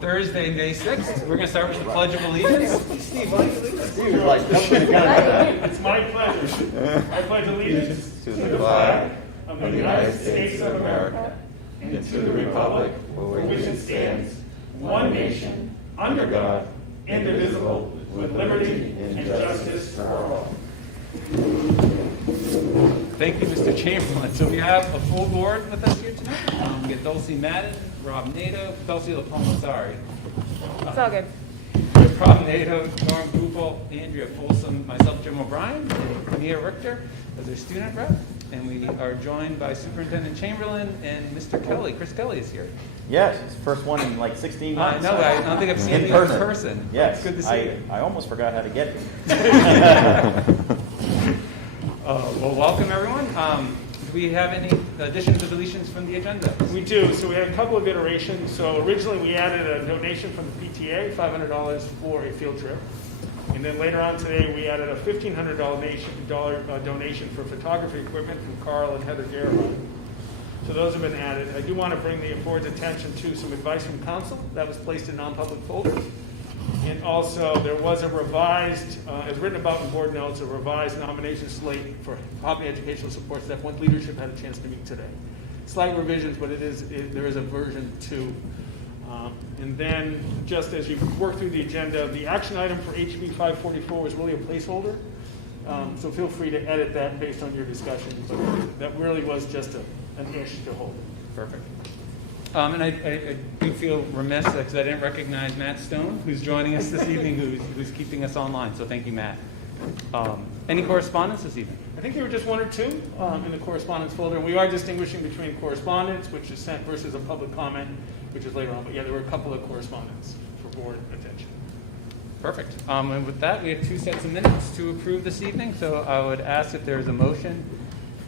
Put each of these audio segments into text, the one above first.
Thursday, May 6th. We're going to start with the Pledge of Allegiance. Steve, why don't you lead us? It's my pleasure. I pledge allegiance to the flag of the United States of America and to the republic for which it stands, one nation, under God, indivisible, with liberty and justice for all. Thank you, Mr. Chamberlain. So we have a full board with us here tonight. We get Dulcie Madden, Rob Nato, Dulcie LaPalma, sorry. It's all good. We have Rob Nato, Norm Goupel, Andrea Folsom, myself, Jim O'Brien, and Mia Richter as our student rep. And we are joined by Superintendent Chamberlain and Mr. Kelly. Chris Kelly is here. Yes, it's the first one in like 16 months. I know, I don't think I've seen you in person. Yes, It's good to see you. I almost forgot how to get here. Well, welcome everyone. Do we have any additions or deletions from the agenda? We do. So we had a couple of iterations. So originally we added a donation from the PTA, $500 for a field trip. And then later on today we added a $1,500 donation for photography equipment from Carl and Heather Garrett. So those have been added. I do want to bring the board's attention to some advice from council that was placed in non-public folders. And also, there was a revised, as written about in board notes, a revised nomination slate for Hopkins Educational Support Staff once leadership had a chance to meet today. Slight revisions, but there is a version 2. And then, just as you work through the agenda, the action item for HB 544 was really a placeholder. So feel free to edit that based on your discussion. But that really was just an ish to hold. Perfect. And I do feel remiss because I didn't recognize Matt Stone, who's joining us this evening, who's keeping us online. So thank you, Matt. Any correspondence this evening? I think there were just 1 or 2 in the correspondence folder. And we are distinguishing between correspondence, which is sent, versus a public comment, which is later on. But yeah, there were a couple of correspondence for board attention. Perfect. And with that, we have 2 sets of minutes to approve this evening. So I would ask if there is a motion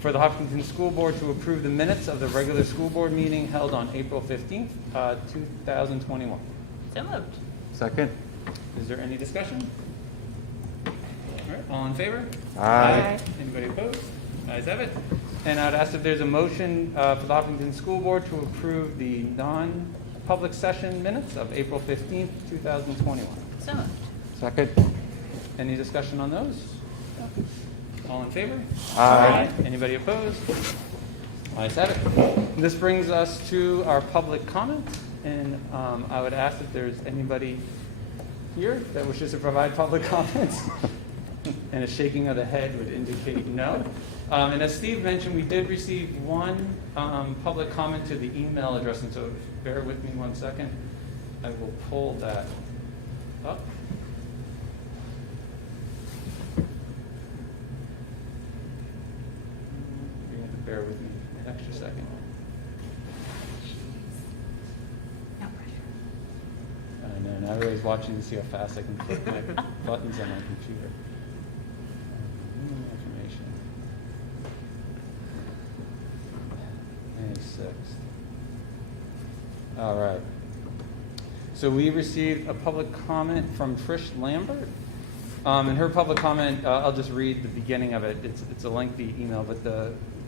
for the Hopkinton School Board to approve the minutes of the regular school board meeting held on April 15th, 2021. So moved. Second. Is there any discussion? All right, all in favor? Aye. Anybody opposed? Ayes have it. And I'd ask if there's a motion for the Hopkinton School Board to approve the non-public session minutes of April 15th, 2021. So moved. Second. Any discussion on those? All in favor? Aye. Anybody opposed? Ayes have it. This brings us to our public comment, and I would ask if there's anybody here that wishes to provide public comments. And a shaking of the head would indicate no. And as Steve mentioned, we did receive 1 public comment to the email address, and so bear with me 1 second. I will pull that up. Bear with me an extra second. No pressure. I know, and everybody's watching to see how fast I can click my buttons on my computer. Information. May 6th. All right. So we received a public comment from Trish Lambert. And her public comment, I'll just read the beginning of it. It's a lengthy email, but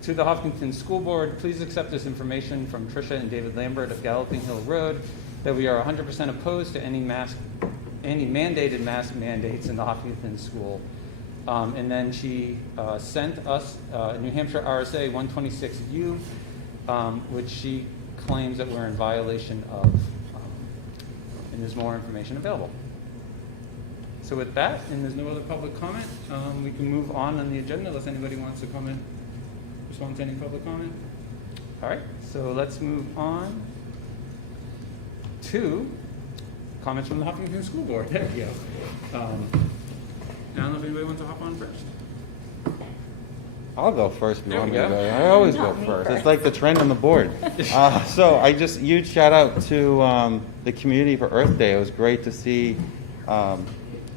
to the Hopkinton School Board, please accept this information from Tricia and David Lambert of Galloping Hill Road that we are 100% opposed to any mandated mask mandates in the Hopkinton school. And then she sent us New Hampshire RSA 126U, which she claims that we're in violation of, and there's more information available. So with that, and there's no other public comment, we can move on the agenda unless anybody wants to comment. Respond to any public comment? All right, so let's move on to comments from the Hopkinton School Board. There we go. I don't know if anybody wants to hop on first. I'll go first. If you There want we me to go. go. I always Not go me first. first. It's like the trend on the board. So huge shout out to the community for Earth Day. It was great to see. Well,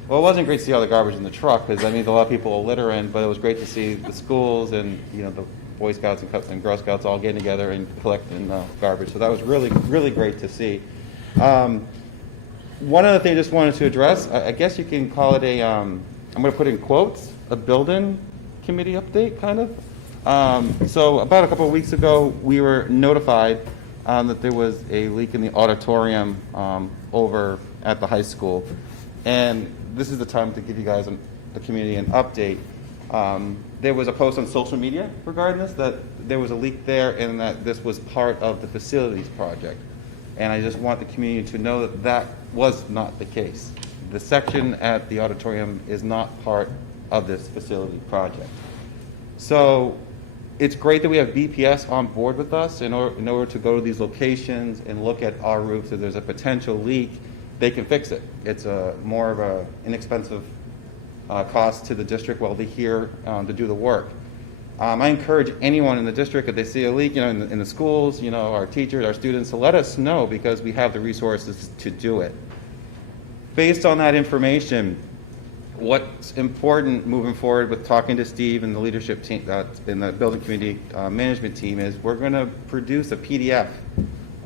it wasn't great to see all the garbage in the truck because a lot of people are littering, but it was great to see the schools and the Boy Scouts and Girl Scouts all getting together and collecting garbage. So that was really, really great to see. One other thing I just wanted to address, I guess you can call it I'm going to put in quotes, a building committee update, kind of. So about a couple of weeks ago, we were notified that there was a leak in the auditorium over at the high school. And this is the time to give you guys, the community, an update. There was a post on social media regarding this, that there was a leak there and that this was part of the facilities project. And I just want the community to know that that was not the case. The section at the auditorium is not part of this facility project. So it's great that we have BPS on board with us in order to go to these locations and look at our roofs. If there's a potential leak, they can fix it. It's more of an inexpensive cost to the district while they're here to do the work. I encourage anyone in the district, if they see a leak, in the schools, our teachers, our students, to let us know, because we have the resources to do it. Based on that information, what's important moving forward with talking to Steve and the leadership team in the building community management team is we're going to produce a PDF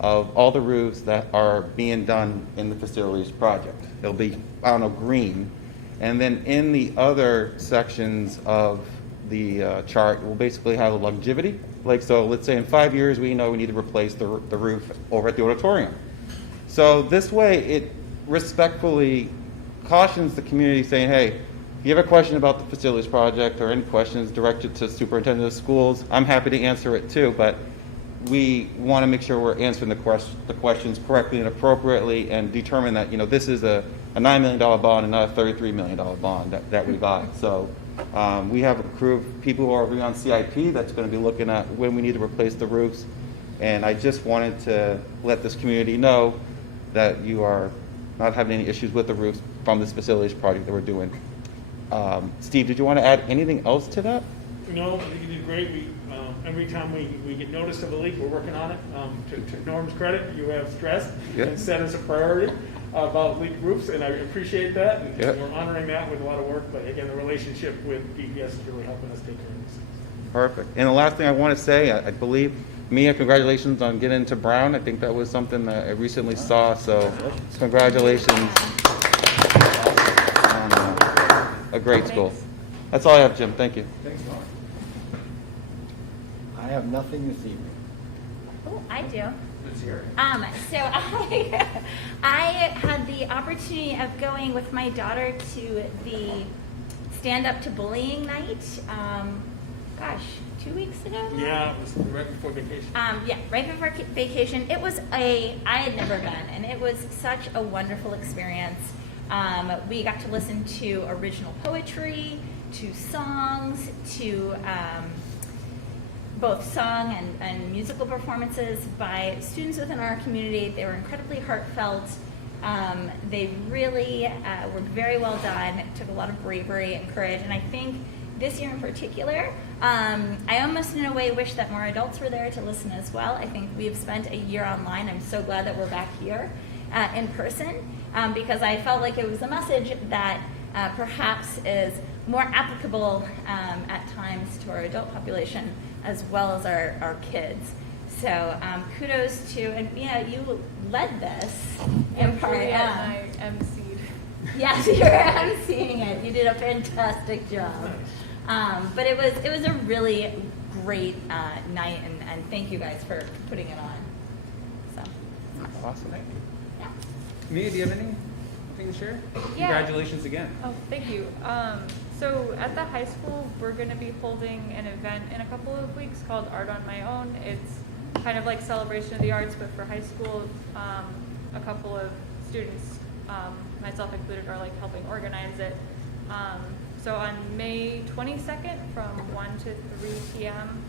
of all the roofs that are being done in the facilities project. It'll be, green. And then in the other sections of the chart, we'll basically have a longevity. So let's say in 5 years, we know we need to replace the roof over at the auditorium. So this way, it respectfully cautions the community, saying, hey, if you have a question about the facilities project or any questions directed to superintendent of schools, I'm happy to answer it too, but we want to make sure we're answering the questions correctly and appropriately, and determine that this is a $9 million bond and not a $33 million bond that we got. So we have a crew of people who are already on CIP that's going to be looking at when we need to replace the roofs, and I just wanted to let this community know that you are not having any issues with the roofs from this facilities project that we're doing. Steve, did you want to add anything else to that? No, I think you did great. Every time we get notice of a leak, we're working on it. To Norm's credit, you have stressed and set as a priority about leak roofs, and I appreciate that. And we're honoring that with a lot of work. But again, the relationship with BPS is really helping us take care of this. Perfect. And the last thing I want to say, I believe, Mia, congratulations on getting into Brown. I think that was something that I recently saw, so congratulations on a great school. That's all I have, Jim. Thank you. Thanks, Mark. I have nothing this evening. Oh, I do. Let's hear it. So I had the opportunity of going with my daughter to the Stand Up to Bullying night. 2 weeks ago now? Yeah, it was right before vacation. Right before vacation. It was I had never been, and it was such a wonderful experience. We got to listen to original poetry, to songs, to both song and musical performances by students within our community. They were incredibly heartfelt. They really were very well done. It took a lot of bravery and courage, and I think this year in particular, I almost in a way wish that more adults were there to listen as well. I think we've spent a year online. I'm so glad that we're back here in person, because I felt like it was a message that perhaps is more applicable at times to our adult population as well as our kids. So kudos to, and you led this in part. I emceed. Yes, you're emceeing it. You did a fantastic job. But it was a really great night, and thank you guys for putting it on. So Awesome. Thank you. yeah. Mia, do you have anything to share? Yeah. Congratulations again. Oh, thank you. So at the high school, we're going to be holding an event in a couple of weeks called Art on My Own. It's kind of like celebration of the arts, but for high school. A couple of students, myself included, are like helping organize it. So on May 22nd from 1 to 3 p.m.,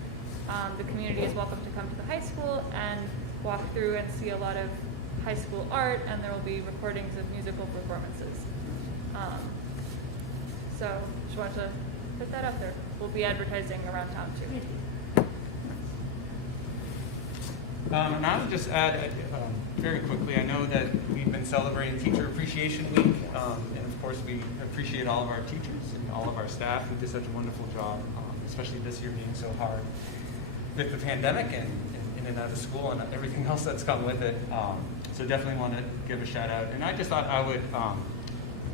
the community is welcome to come to the high school and walk through and see a lot of high school art, and there will be recordings of musical performances. So just wanted to put that up there. We'll be advertising around town too. And I would just add very quickly, I know that we've been celebrating Teacher Appreciation Week, and of course we appreciate all of our teachers and all of our staff who did such a wonderful job, especially this year being so hard with the pandemic and in and out of school and everything else that's come with it. So definitely want to give a shout out. And I just thought I would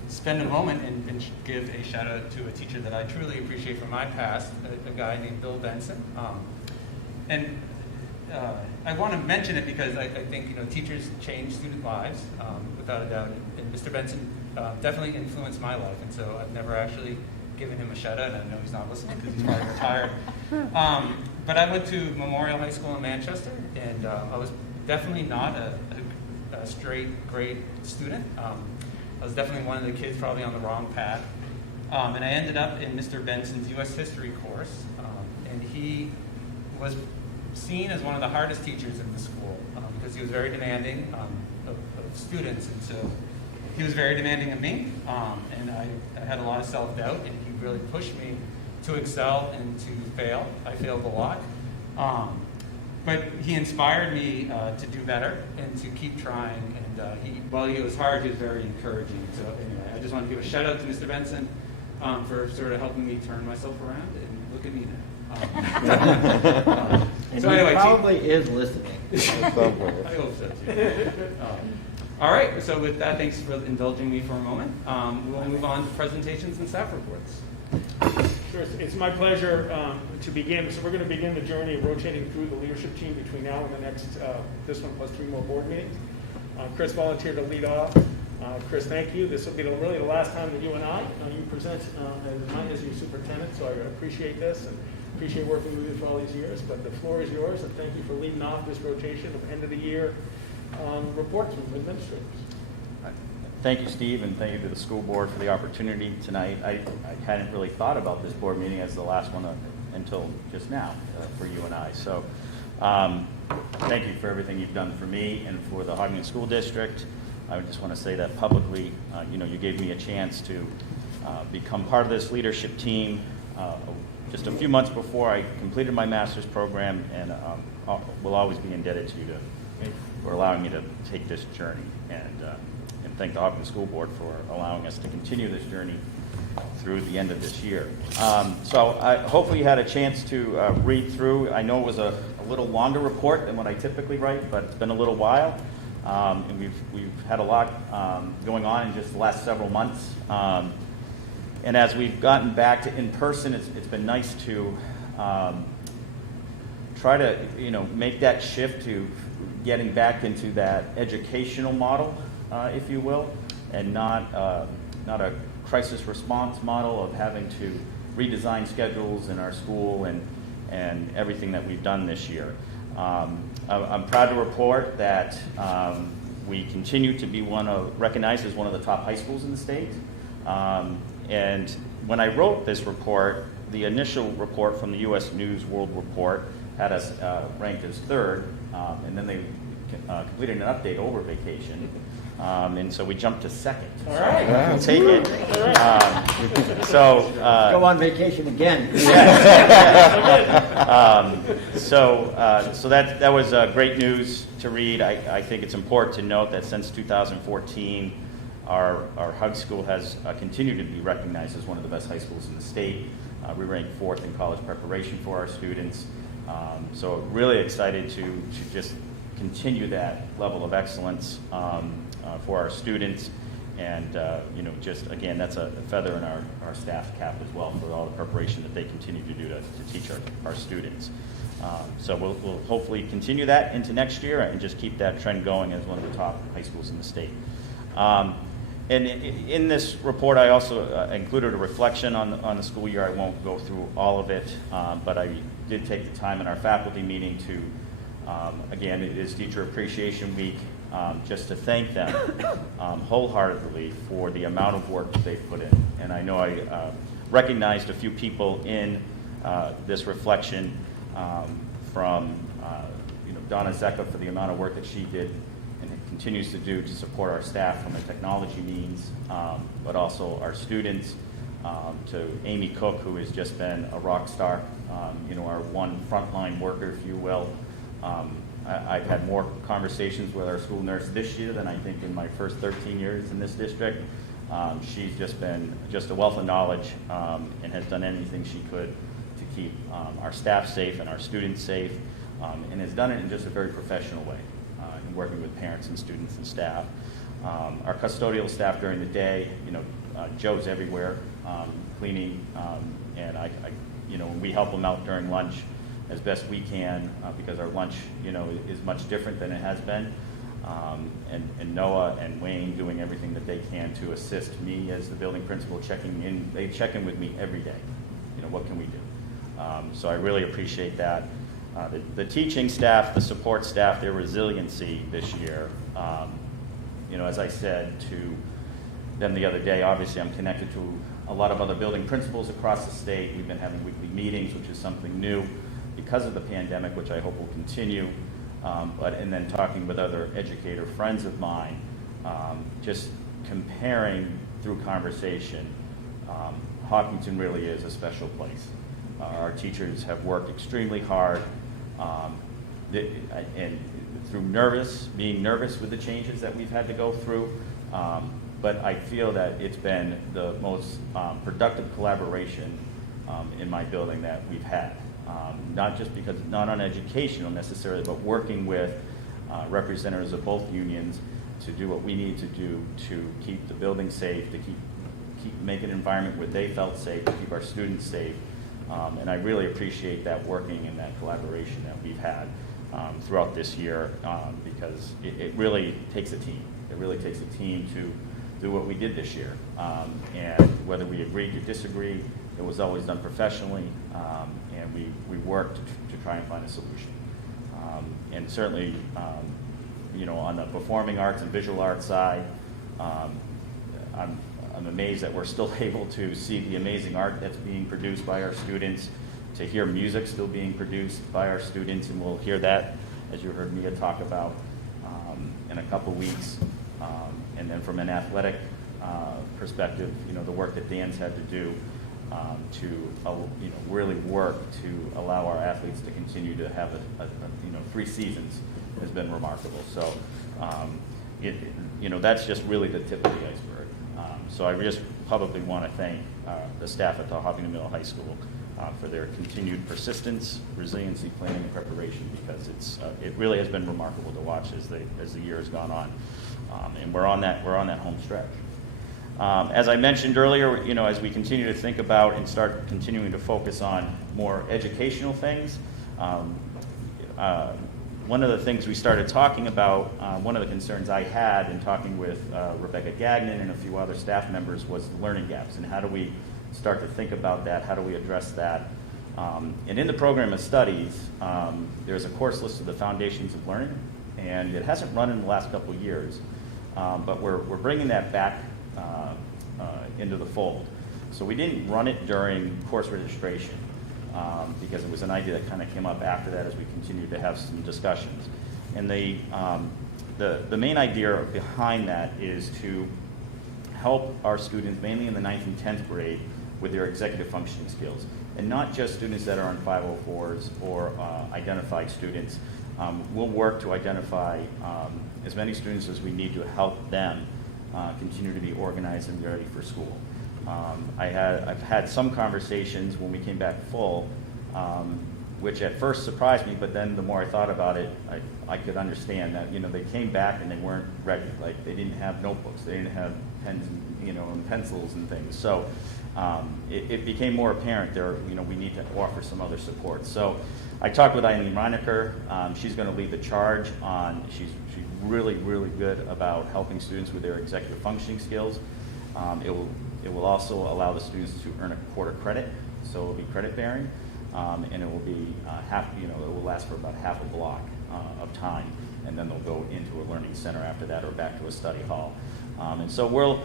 spend a moment and give a shout out to a teacher that I truly appreciate from my past, a guy named Bill Benson. And I want to mention it because I think teachers change student lives without a doubt, and Mr. Benson definitely influenced my life, and so I've never actually given him a shout out. I know he's not listening because he's probably retired. But I went to Memorial High School in Manchester, and I was definitely not a straight grade student. I was definitely one of the kids probably on the wrong path. And I ended up in Mr. Benson's U.S. history course, and he was seen as one of the hardest teachers in the school because he was very demanding of students, and so he was very demanding of me, and I had a lot of self-doubt, and he really pushed me to excel and to fail. I failed a lot, but he inspired me to do better and to keep trying, and while he was hard, he was very encouraging. So anyway, I just want to give a shout out to Mr. Benson for sort of helping me turn myself around, and look at me now. And So he anyway, probably is listening. I hope so too. All right, so with that, thanks for indulging me for a moment. We'll move on to presentations and staff reports. Sure, it's my pleasure to begin. So we're going to begin the journey of rotating through the leadership team between now and the next, this one plus 3 more board meetings. Chris volunteered to lead off. Chris, thank you. This will be really the last time that you and you present as your superintendent, so I appreciate this and appreciate working with you for all these years. But the floor is yours, and thank you for leading off this rotation of end of the year reports from administrators. Thank you, Steve, and thank you to the school board for the opportunity tonight. I hadn't really thought about this board meeting as the last one until just now for you and I. So thank you for everything you've done for me and for the Hopkins School District. I just want to say that publicly. You gave me a chance to become part of this leadership team just a few months before I completed my master's program, and will always be indebted to you for allowing me to take this journey, and thank the Hopkins School Board for allowing us to continue this journey through the end of this year. So hopefully you had a chance to read through. I know it was a little longer report than what I typically write, but it's been a little while. And we've had a lot going on in just the last several months. And as we've gotten back to in person, it's been nice to try to make that shift to getting back into that educational model, if you will, and not a crisis response model of having to redesign schedules in our school and everything that we've done this year. I'm proud to report that we continue to be recognized as one of the top high schools in the state. And when I wrote this report, the initial report from the U.S. News World Report had us ranked as 3rd, and then they completed an update over vacation. And so we jumped to 2nd. All right. We'll take it. Go on vacation again. So that was great news to read. I think it's important to note that since 2014, our Hug School has continued to be recognized as one of the best high schools in the state. We ranked 4th in college preparation for our students. So really excited to just continue that level of excellence for our students. And, just again, that's a feather in our staff cap as well for all the preparation that they continue to do to teach our students. So we'll hopefully continue that into next year and just keep that trend going as one of the top high schools in the state. And in this report, I also included a reflection on the school year. I won't go through all of it, but I did take the time in our faculty meeting to, again, it is Teacher Appreciation Week, just to thank them wholeheartedly for the amount of work that they've put in. And I know I recognized a few people in this reflection from Donna Zecca for the amount of work that she did and continues to do to support our staff from a technology means, but also our students, to Amy Cook, who has just been a rock star, our one frontline worker, if you will. I've had more conversations with our school nurse this year than I think in my first 13 years in this district. She's just been a wealth of knowledge and has done anything she could to keep our staff safe and our students safe, and has done it in just a very professional way, in working with parents and students and staff. Our custodial staff during the day, Joe's everywhere, cleaning, and we help them out during lunch. as best we can, because our lunch, is much different than it has been. And Noah and Wayne doing everything that they can to assist me as the building principal, checking in. They check in with me every day. What can we do? So I really appreciate that. The teaching staff, the support staff, their resiliency this year. As I said to them the other day, obviously I'm connected to a lot of other building principals across the state. We've been having weekly meetings, which is something new because of the pandemic, which I hope will continue. And then talking with other educator friends of mine, just comparing through conversation, Hopkinton really is a special place. Our teachers have worked extremely hard, and through being nervous with the changes that we've had to go through. But I feel that it's been the most productive collaboration in my building that we've had. Not on educational necessarily, but working with representatives of both unions to do what we need to do to keep the building safe, to make an environment where they felt safe, to keep our students safe. And I really appreciate that working and that collaboration that we've had throughout this year, because it really takes a team. It really takes a team to do what we did this year. And whether we agreed or disagreed, it was always done professionally, and we worked to try and find a solution. And certainly, on the performing arts and visual arts side, I'm amazed that we're still able to see the amazing art that's being produced by our students, to hear music still being produced by our students, and we'll hear that, as you heard Mia talk about, in a couple weeks. And then from an athletic perspective, the work that Dan's had to do to really work to allow our athletes to continue to have 3 seasons has been remarkable. So that's just really the tip of the iceberg. So I just publicly want to thank the staff at the Hopkinton Middle High School for their continued persistence, resiliency, planning, and preparation, because it really has been remarkable to watch as the year has gone on, and we're on that home stretch. As I mentioned earlier, as we continue to think about and start continuing to focus on more educational things, one of the things we started talking about, one of the concerns I had in talking with Rebecca Gagnon and a few other staff members, was the learning gaps, and how do we start to think about that, how do we address that. And in the program of studies, there's a course list of the foundations of learning, and it hasn't run in the last couple of years, but we're bringing that back into the fold. So we didn't run it during course registration, because it was an idea that kind of came up after that as we continued to have some discussions. And the main idea behind that is to help our students, mainly in the 9th and 10th grade, with their executive functioning skills. And not just students that are on 504s or identified students. We'll work to identify as many students as we need to help them continue to be organized and ready for school. I've had some conversations when we came back full, which at first surprised me, but then the more I thought about it, I could understand that they came back and they weren't ready. Like, they didn't have notebooks, they didn't have pens, and pencils and things. So it became more apparent there. We need to offer some other support. So I talked with Eileen Reinecker. She's going to lead the charge on. She's really, really good about helping students with their executive functioning skills. It will also allow the students to earn a quarter credit, so it will be credit bearing, and it will be it will last for about half a block of time, and then they'll go into a learning center after that, or back to a study hall. And so we'll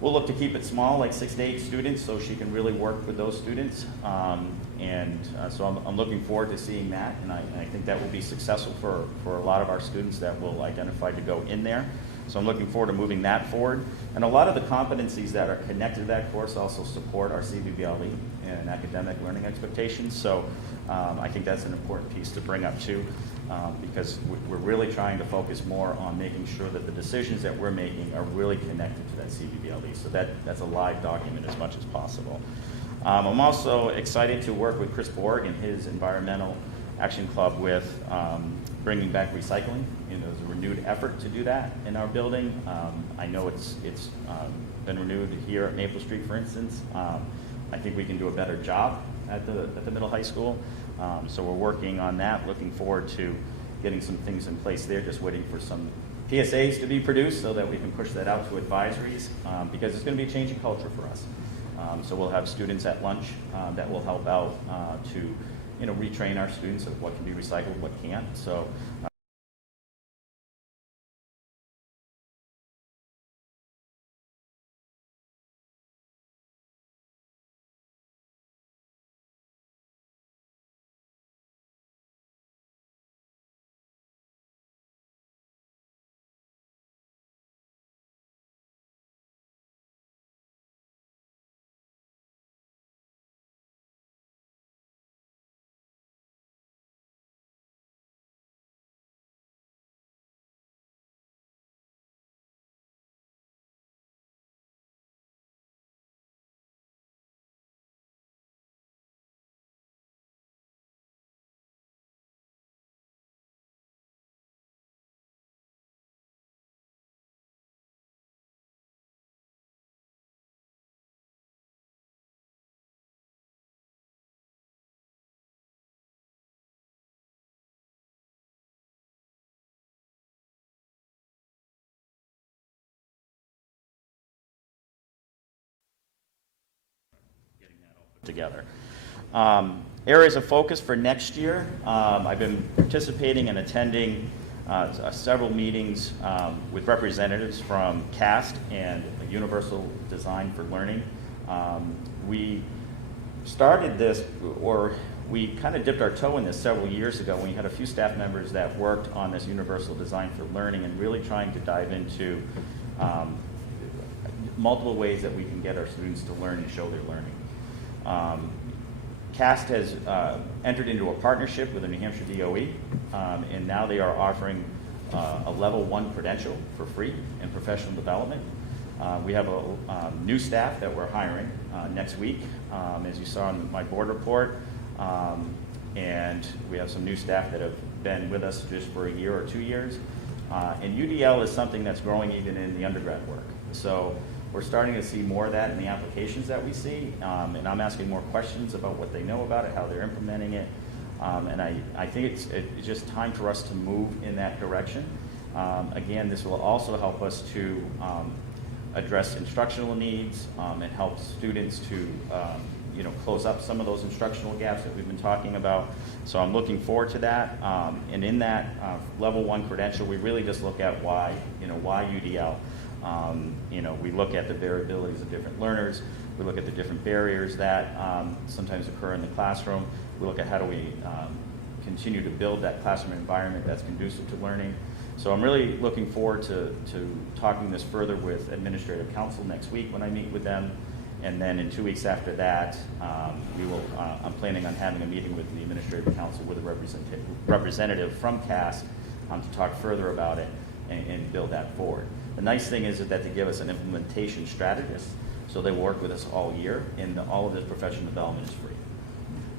look to keep it small, like 6 to 8 students, so she can really work with those students. So I'm looking forward to seeing that, and I think that will be successful for a lot of our students that will identify to go in there. So I'm looking forward to moving that forward. And a lot of the competencies that are connected to that course also support our CVBLE and academic learning expectations. So I think that's an important piece to bring up too, because we're really trying to focus more on making sure that the decisions that we're making are really connected to that CVBLE. So that's a live document as much as possible. I'm also excited to work with Chris Borg and his Environmental Action Club with bringing back recycling. There's a renewed effort to do that in our building. I know it's been renewed here at Maple Street, for instance. I think we can do a better job at the middle high school. So we're working on that, looking forward to getting some things in place there, just waiting for some PSAs to be produced so that we can push that out to advisories, because it's going to be a changing culture for us. So we'll have students at lunch that will help out to retrain our students of what can be recycled, what can't. So together. Areas of focus for next year. I've been participating and attending several meetings with representatives from CAST and Universal Design for Learning. We started this, or we kind of dipped our toe in this several years ago when we had a few staff members that worked on this Universal Design for Learning and really trying to dive into multiple ways that we can get our students to learn and show their learning. CAST has entered into a partnership with the New Hampshire DOE, and now they are offering a level 1 credential for free in professional development. We have a new staff that we're hiring next week, as you saw in my board report, and we have some new staff that have been with us just for a year or 2 years. And UDL is something that's growing even in the undergrad work. So we're starting to see more of that in the applications that we see, and I'm asking more questions about what they know about it, how they're implementing it, and I think it's just time for us to move in that direction. Again, this will also help us to address instructional needs and help students to close up some of those instructional gaps that we've been talking about. So I'm looking forward to that, and in that level 1 credential, we really just look at why UDL. We look at the variabilities of different learners. We look at the different barriers that sometimes occur in the classroom. We look at how do we continue to build that classroom environment that's conducive to learning. So I'm really looking forward to talking this further with administrative council next week when I meet with them. And then in 2 weeks after that, I'm planning on having a meeting with the administrative council with a representative from CAS to talk further about it and build that forward. The nice thing is that they give us an implementation strategist, so they will work with us all year, and all of this professional development is free.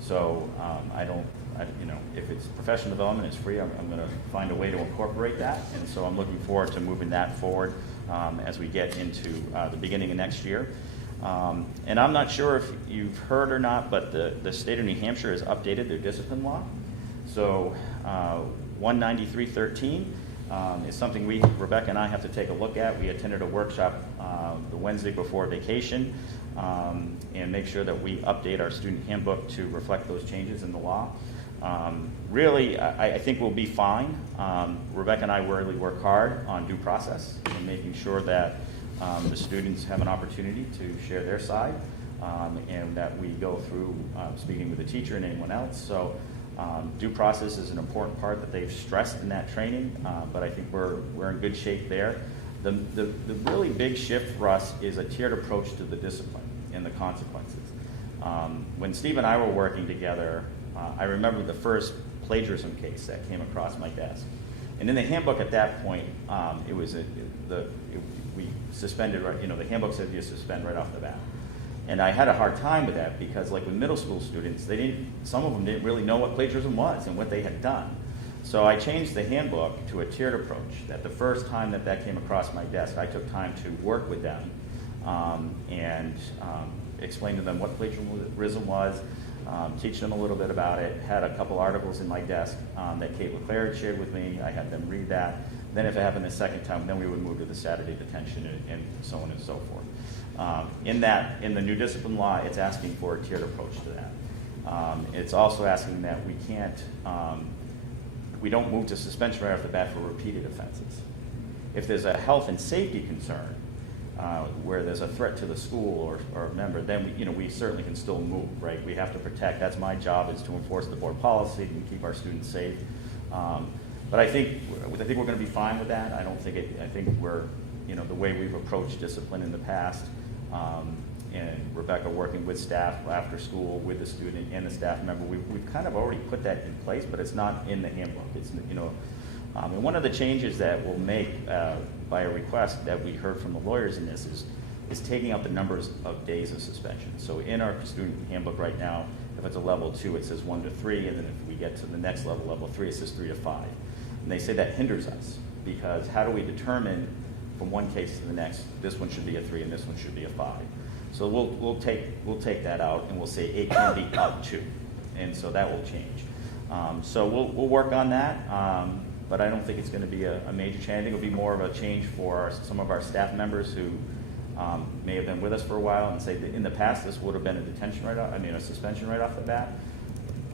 So if it's professional development, it's free. I'm going to find a way to incorporate that, and so I'm looking forward to moving that forward as we get into the beginning of next year. And I'm not sure if you've heard or not, but the state of New Hampshire has updated their discipline law. So 193.13 is something Rebecca and I have to take a look at. We attended a workshop the Wednesday before vacation and make sure that we update our student handbook to reflect those changes in the law. Really, I think we'll be fine. Rebecca and I really work hard on due process and making sure that the students have an opportunity to share their side and that we go through speaking with the teacher and anyone else. So due process is an important part that they've stressed in that training, but I think we're in good shape there. The really big shift for us is a tiered approach to the discipline and the consequences. When Steve and I were working together, I remember the first plagiarism case that came across my desk. And in the handbook at that point, we suspended, the handbook said you suspend right off the bat. And I had a hard time with that because, like with middle school students, some of them didn't really know what plagiarism was and what they had done. So I changed the handbook to a tiered approach, that the first time that came across my desk, I took time to work with them and explain to them what plagiarism was, teach them a little bit about it. Had a couple articles in my desk that Kate LeClaire had shared with me. I had them read that. Then if it happened the second time, then we would move to the Saturday detention and so on and so forth. In the new discipline law, it's asking for a tiered approach to that. It's also asking that we don't move to suspension right off the bat for repeated offenses. If there's a health and safety concern, where there's a threat to the school or a member, then we certainly can still move, right? We have to protect. That's my job, is to enforce the board policy and keep our students safe. But I think we're going to be fine with that. I think we're, the way we've approached discipline in the past, and Rebecca working with staff after school with the student and the staff member, we've kind of already put that in place, but it's not in the handbook. It's, and one of the changes that we'll make by a request that we heard from the lawyers in this is taking out the numbers of days of suspension. So in our student handbook right now, if it's a level 2, it says 1 to 3, and then if we get to the next level, level 3, it says 3 to 5. And they say that hinders us, because how do we determine from one case to the next, this one should be a 3 and this one should be a 5? So we'll take that out, and we'll say it can be up to, and so that will change. So we'll work on that. But I don't think it's going to be a major change. I think it'll be more of a change for some of our staff members who may have been with us for a while and say that in the past this would have been a suspension right off the bat.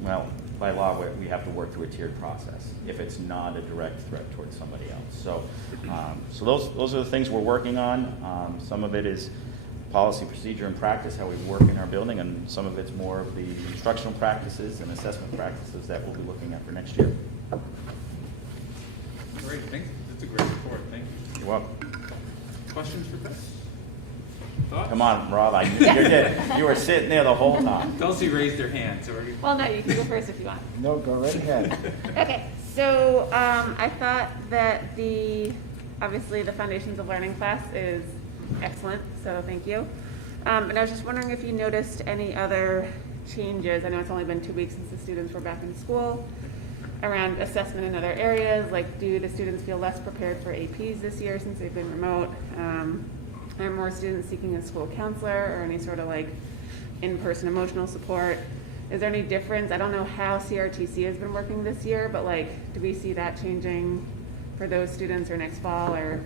Well, by law, we have to work through a tiered process if it's not a direct threat towards somebody else. So those are the things we're working on. Some of it is policy, procedure, and practice, how we work in our building, and some of it's more of the instructional practices and assessment practices that we'll be looking at for next year. Great, thanks. That's a great report. Thank you. You're welcome. Questions for Chris? Thoughts? Come on, Rob. I knew you did. You were sitting there the whole time. Dulcie raised her hand, so we're Well, no, you can go first if you want. No, go right ahead. Okay, so I thought that obviously the Foundations of Learning class is excellent, so thank you. And I was just wondering if you noticed any other changes. I know it's only been 2 weeks since the students were back in school, around assessment in other areas. Like, do the students feel less prepared for APs this year since they've been remote? Are more students seeking a school counselor or any sort of like in-person emotional support? Is there any difference? I don't know how CRTC has been working this year, but like, do we see that changing for those students or next fall, or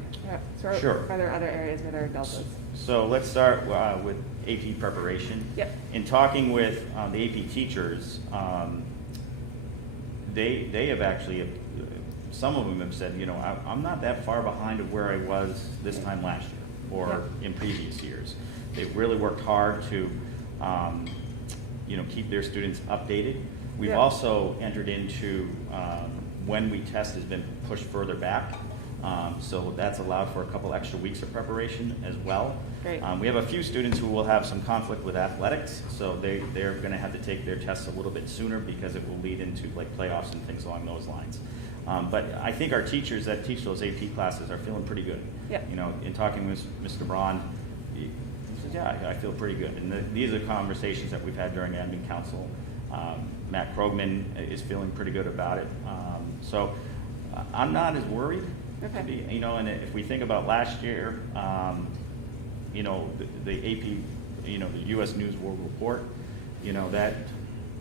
Sure. are there other areas where there are deltas? So let's start with AP preparation. Yep. In talking with the AP teachers, they have actually, some of them have said, I'm not that far behind of where I was this time last year or in previous years. They've really worked hard to, keep their students updated. We've also entered into when we test has been pushed further back. So that's allowed for a couple extra weeks of preparation as well. Great. We have a few students who will have some conflict with athletics, so they're going to have to take their tests a little bit sooner because it will lead into like playoffs and things along those lines. But I think our teachers that teach those AP classes are feeling pretty good. Yep. In talking with Mr. Braun, he said, yeah, I feel pretty good. And these are conversations that we've had during admin council. Matt Krogman is feeling pretty good about it. So I'm not as worried. Okay. And if we think about last year, the AP, the U.S. News World Report,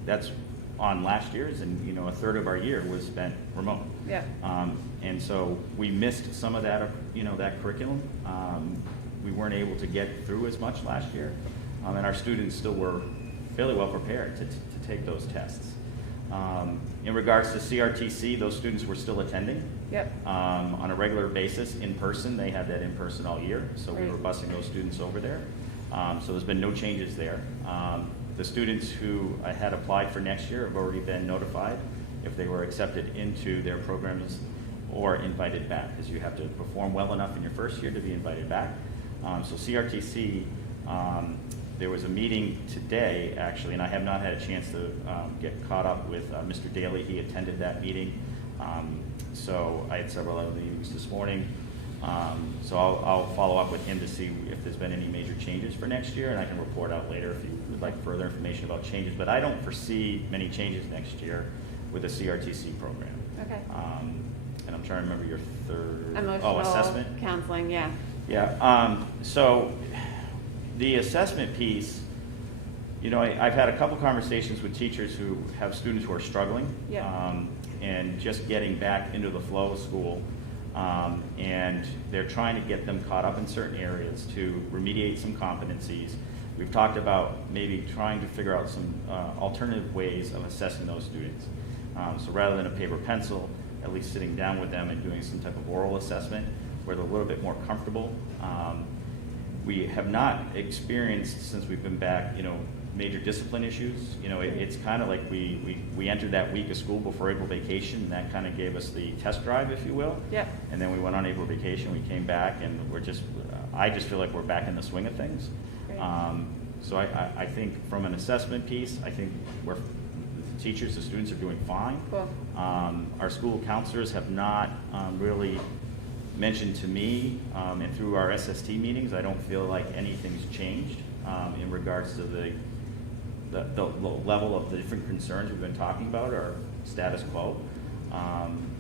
that's on last year's, and a third of our year was spent remote. Yeah. And so we missed some of that, that curriculum. We weren't able to get through as much last year, and our students still were fairly well prepared to take those tests. In regards to CRTC, those students were still attending. Yep. On a regular basis, in person. They had that in person all year, so we were busing those students over there. So there's been no changes there. The students who had applied for next year have already been notified if they were accepted into their programs or invited back, because you have to perform well enough in your first year to be invited back. So CRTC, there was a meeting today, actually, and I have not had a chance to get caught up with Mr. Daly. He attended that meeting. So I had several other meetings this morning. So I'll follow up with him to see if there's been any major changes for next year, and I can report out later if you would like further information about changes. But I don't foresee many changes next year with the CRTC program. Okay. And I'm trying to remember your third. Emotional Assessment. counseling. Yeah. Yeah. So the assessment piece, You know, I've had a couple conversations with teachers who have students who are struggling. Yeah. And just getting back into the flow of school. And they're trying to get them caught up in certain areas to remediate some competencies. We've talked about maybe trying to figure out some alternative ways of assessing those students. So rather than a paper pencil, at least sitting down with them and doing some type of oral assessment where they're a little bit more comfortable. We have not experienced, since we've been back, you know, major discipline issues. You know, it's kind of like we entered that week of school before April vacation, and that kind of gave us the test drive, if you will. Yep. And then we went on April vacation, we came back, and I just feel like we're back in the swing of things. Great. So I think from an assessment piece, I think the teachers, the students are doing fine. Cool. Our school counselors have not really mentioned to me, and through our SST meetings, I don't feel like anything's changed in regards to the level of the different concerns we've been talking about, or status quo.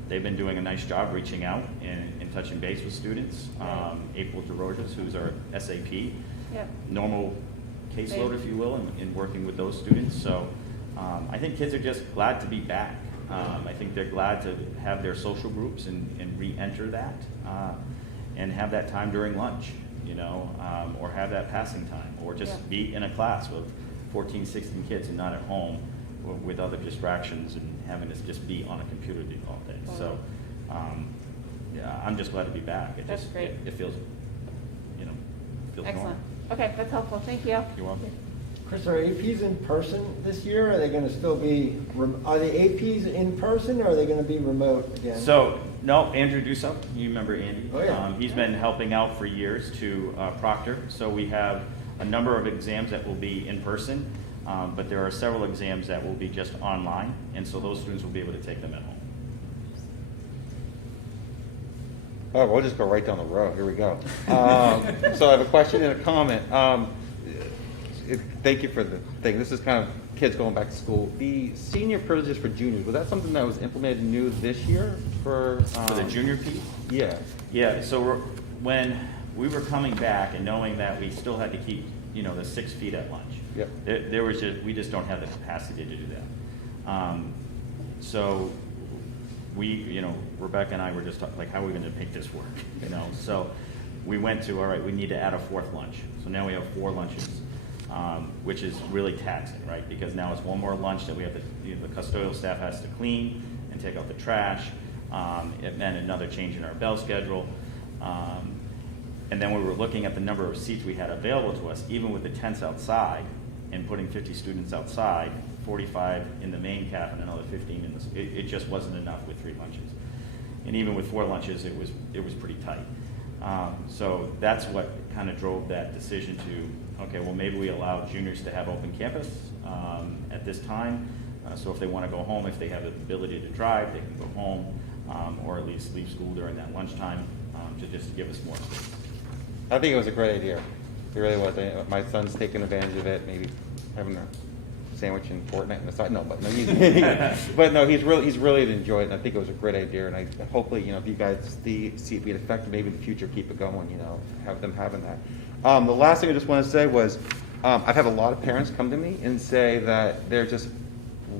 They've been doing a nice job reaching out and touching base with students. April DeRojas, who's our SAP, Yep. normal caseload, if you will, in working with those students. So I think kids are just glad to be back. I think they're glad to have their social groups and re-enter that and have that time during lunch, you know, or have that passing time, or just Yeah. be in a class with 14, 16 kids and not at home with other distractions and having to just be on a computer all day. So yeah, I'm just glad to be back. That's great. It feels, you know, feels Excellent. normal. Okay, that's helpful. Thank you. You're welcome. Chris, are APs in person this year? Are they going to still be, are the APs in person, or are they going to be remote again? So, no, Andrew Duso, you remember Andy? Oh, yeah. He's been helping out for years to proctor. So we have a number of exams that will be in person, but there are several exams that will be just online, and so those students will be able to take them at home. Oh, we'll just go right down the road. Here we go. So I have a question and a comment. Thank you for the thing. This is kind of kids going back to school. The senior privileges for juniors, was that something that was implemented new this year for For the junior piece? Yeah. Yeah, so when we were coming back and knowing that we still had to keep, you know, the 6 feet at lunch. Yep. There was we just don't have the capacity to do that. So we, you know, Rebecca and I were just talking, like, how are we going to make this work? You know, so we went to, all right, we need to add a 4th lunch. So now we have 4 lunches, which is really taxing, right? Because now it's one more lunch that we have to, you know, the custodial staff has to clean and take out the trash. It meant another change in our bell schedule. And then we were looking at the number of seats we had available to us, even with the tents outside and putting 50 students outside, 45 in the main caf and another 15 in the, it just wasn't enough with 3 lunches. And even with 4 lunches, it was pretty tight. So that's what kind of drove that decision to, okay, well, maybe we allow juniors to have open campus at this time. So if they want to go home, if they have the ability to drive, they can go home, or at least leave school during that lunchtime to just give us more space. I think it was a great idea. It really was. My son's taking advantage of it, maybe having a sandwich in Fortnite on the side. No, but no, he's really enjoyed it. And I think it was a great idea, and I hopefully, you know, if you guys see it being effective, maybe in the future keep it going. You know, have them having that. The last thing I just want to say was, I've had a lot of parents come to me and say that they're just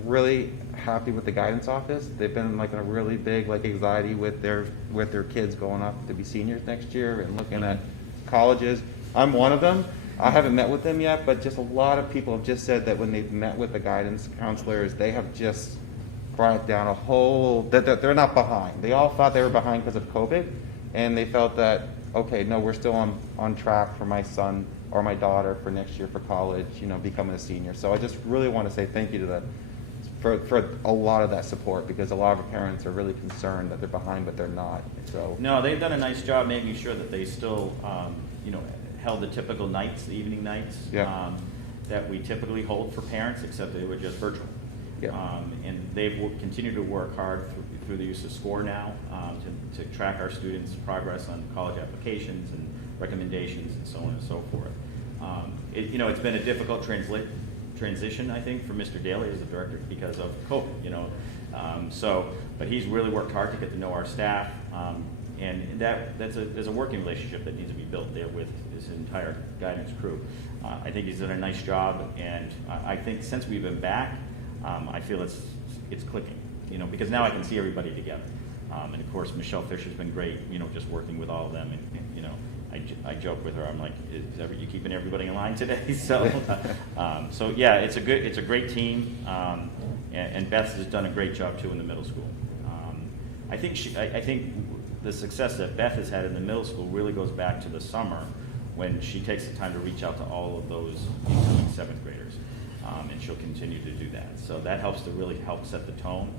really happy with the guidance office. They've been like in a really big anxiety with their kids going off to be seniors next year and looking at colleges. I'm one of them. I haven't met with them yet, but just a lot of people have just said that when they've met with the guidance counselors, they have just brought down a whole, that they're not behind. They all thought they were behind because of COVID, and they felt that, okay, no, we're still on track for my son or my daughter for next year for college, you know, becoming a senior. So I just really want to say thank you to them for a lot of that support, because a lot of our parents are really concerned that they're behind, but they're not. So No, they've done a nice job making sure that they still, you know, held the typical nights, the evening nights, Yeah. that we typically hold for parents, except they were just virtual. Yeah. And they've continued to work hard through the use of SCORE now to track our students' progress on college applications and recommendations and so on and so forth. You know, it's been a difficult transition, I think, for Mr. Daly as the director because of COVID, you know. But he's really worked hard to get to know our staff, And there's a working relationship that needs to be built there with his entire guidance crew. I think he's done a nice job, and I think since we've been back, I feel it's clicking, because now I can see everybody together. And of course, Michelle Fisher's been great, just working with all of them. And I joke with her, I'm like, you keeping everybody in line today? So yeah, it's a great team. And Beth has done a great job too in the middle school. I think the success that Beth has had in the middle school really goes back to the summer when she takes the time to reach out to all of those incoming 7th graders. And she'll continue to do that. So that helps to really help set the tone,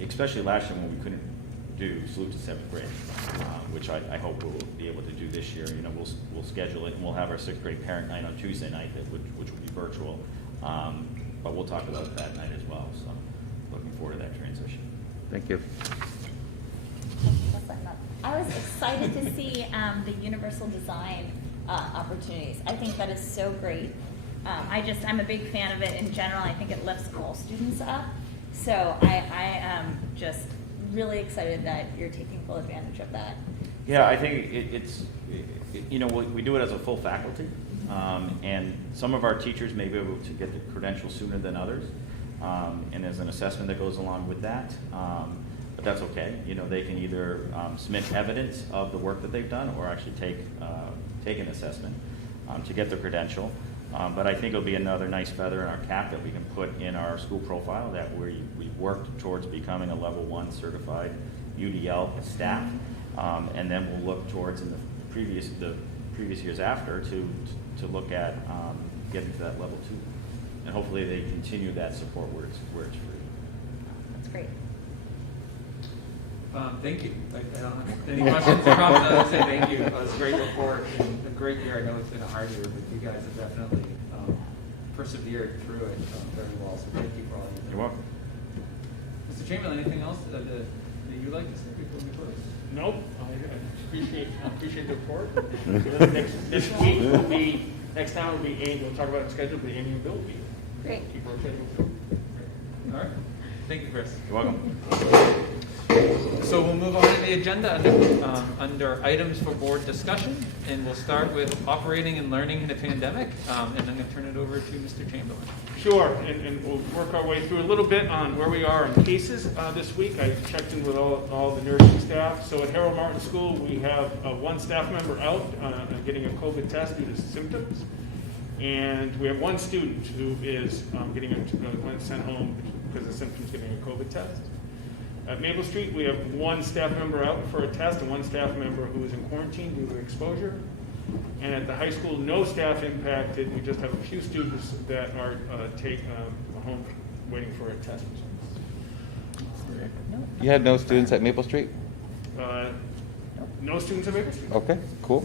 especially last year when we couldn't do Salute to 7th grade, which I hope we'll be able to do this year. We'll schedule it, and we'll have our 6th grade parent night on Tuesday night, which will be virtual. But we'll talk about that night as well. So looking forward to that transition. Thank you. I was excited to see the universal design opportunities. I think that is so great. I'm a big fan of it in general. I think it lifts all students up. So I am just really excited that you're taking full advantage of that. Yeah, I think we do it as a full faculty, and some of our teachers may be able to get the credentials sooner than others, and there's an assessment that goes along with that. But that's okay. They can either submit evidence of the work that they've done, or actually take an assessment to get the credential. But I think it'll be another nice feather in our cap that we can put in our school profile that we've worked towards becoming a level 1 certified UDL staff, and then we'll look towards in the previous years after to look at getting to that level 2, and hopefully they continue that support where it's free. That's great. Thank you. I don't have any questions or comments. I would say thank you. It was a great report and a great year. I know it's been a hard year, but you guys have definitely persevered through it very well. So thank you for all you do. You're welcome. Mr. Chamberlain, anything else that you'd like to say before we close? Nope, I appreciate the report. Next time will be Amy. We'll talk about the schedule, but Amy and Bill will be. Great. Keep our schedule. All right. Thank you, Chris. You're welcome. So we'll move on to the agenda under items for board discussion, and we'll start with operating and learning in a pandemic, and I'm going to turn it over to Mr. Chamberlain. Sure, and we'll work our way through a little bit on where we are in cases this week. I checked in with all the nursing staff. So at Harold Martin School, we have one staff member out getting a COVID test due to symptoms, and we have one student who is getting sent home because of symptoms getting a COVID test. At Maple Street, we have one staff member out for a test and one staff member who is in quarantine due to exposure. And at the high school, no staff impacted. We just have a few students that are home waiting for a test results. You had no students at Maple Street? No students at Maple Street. Okay, cool.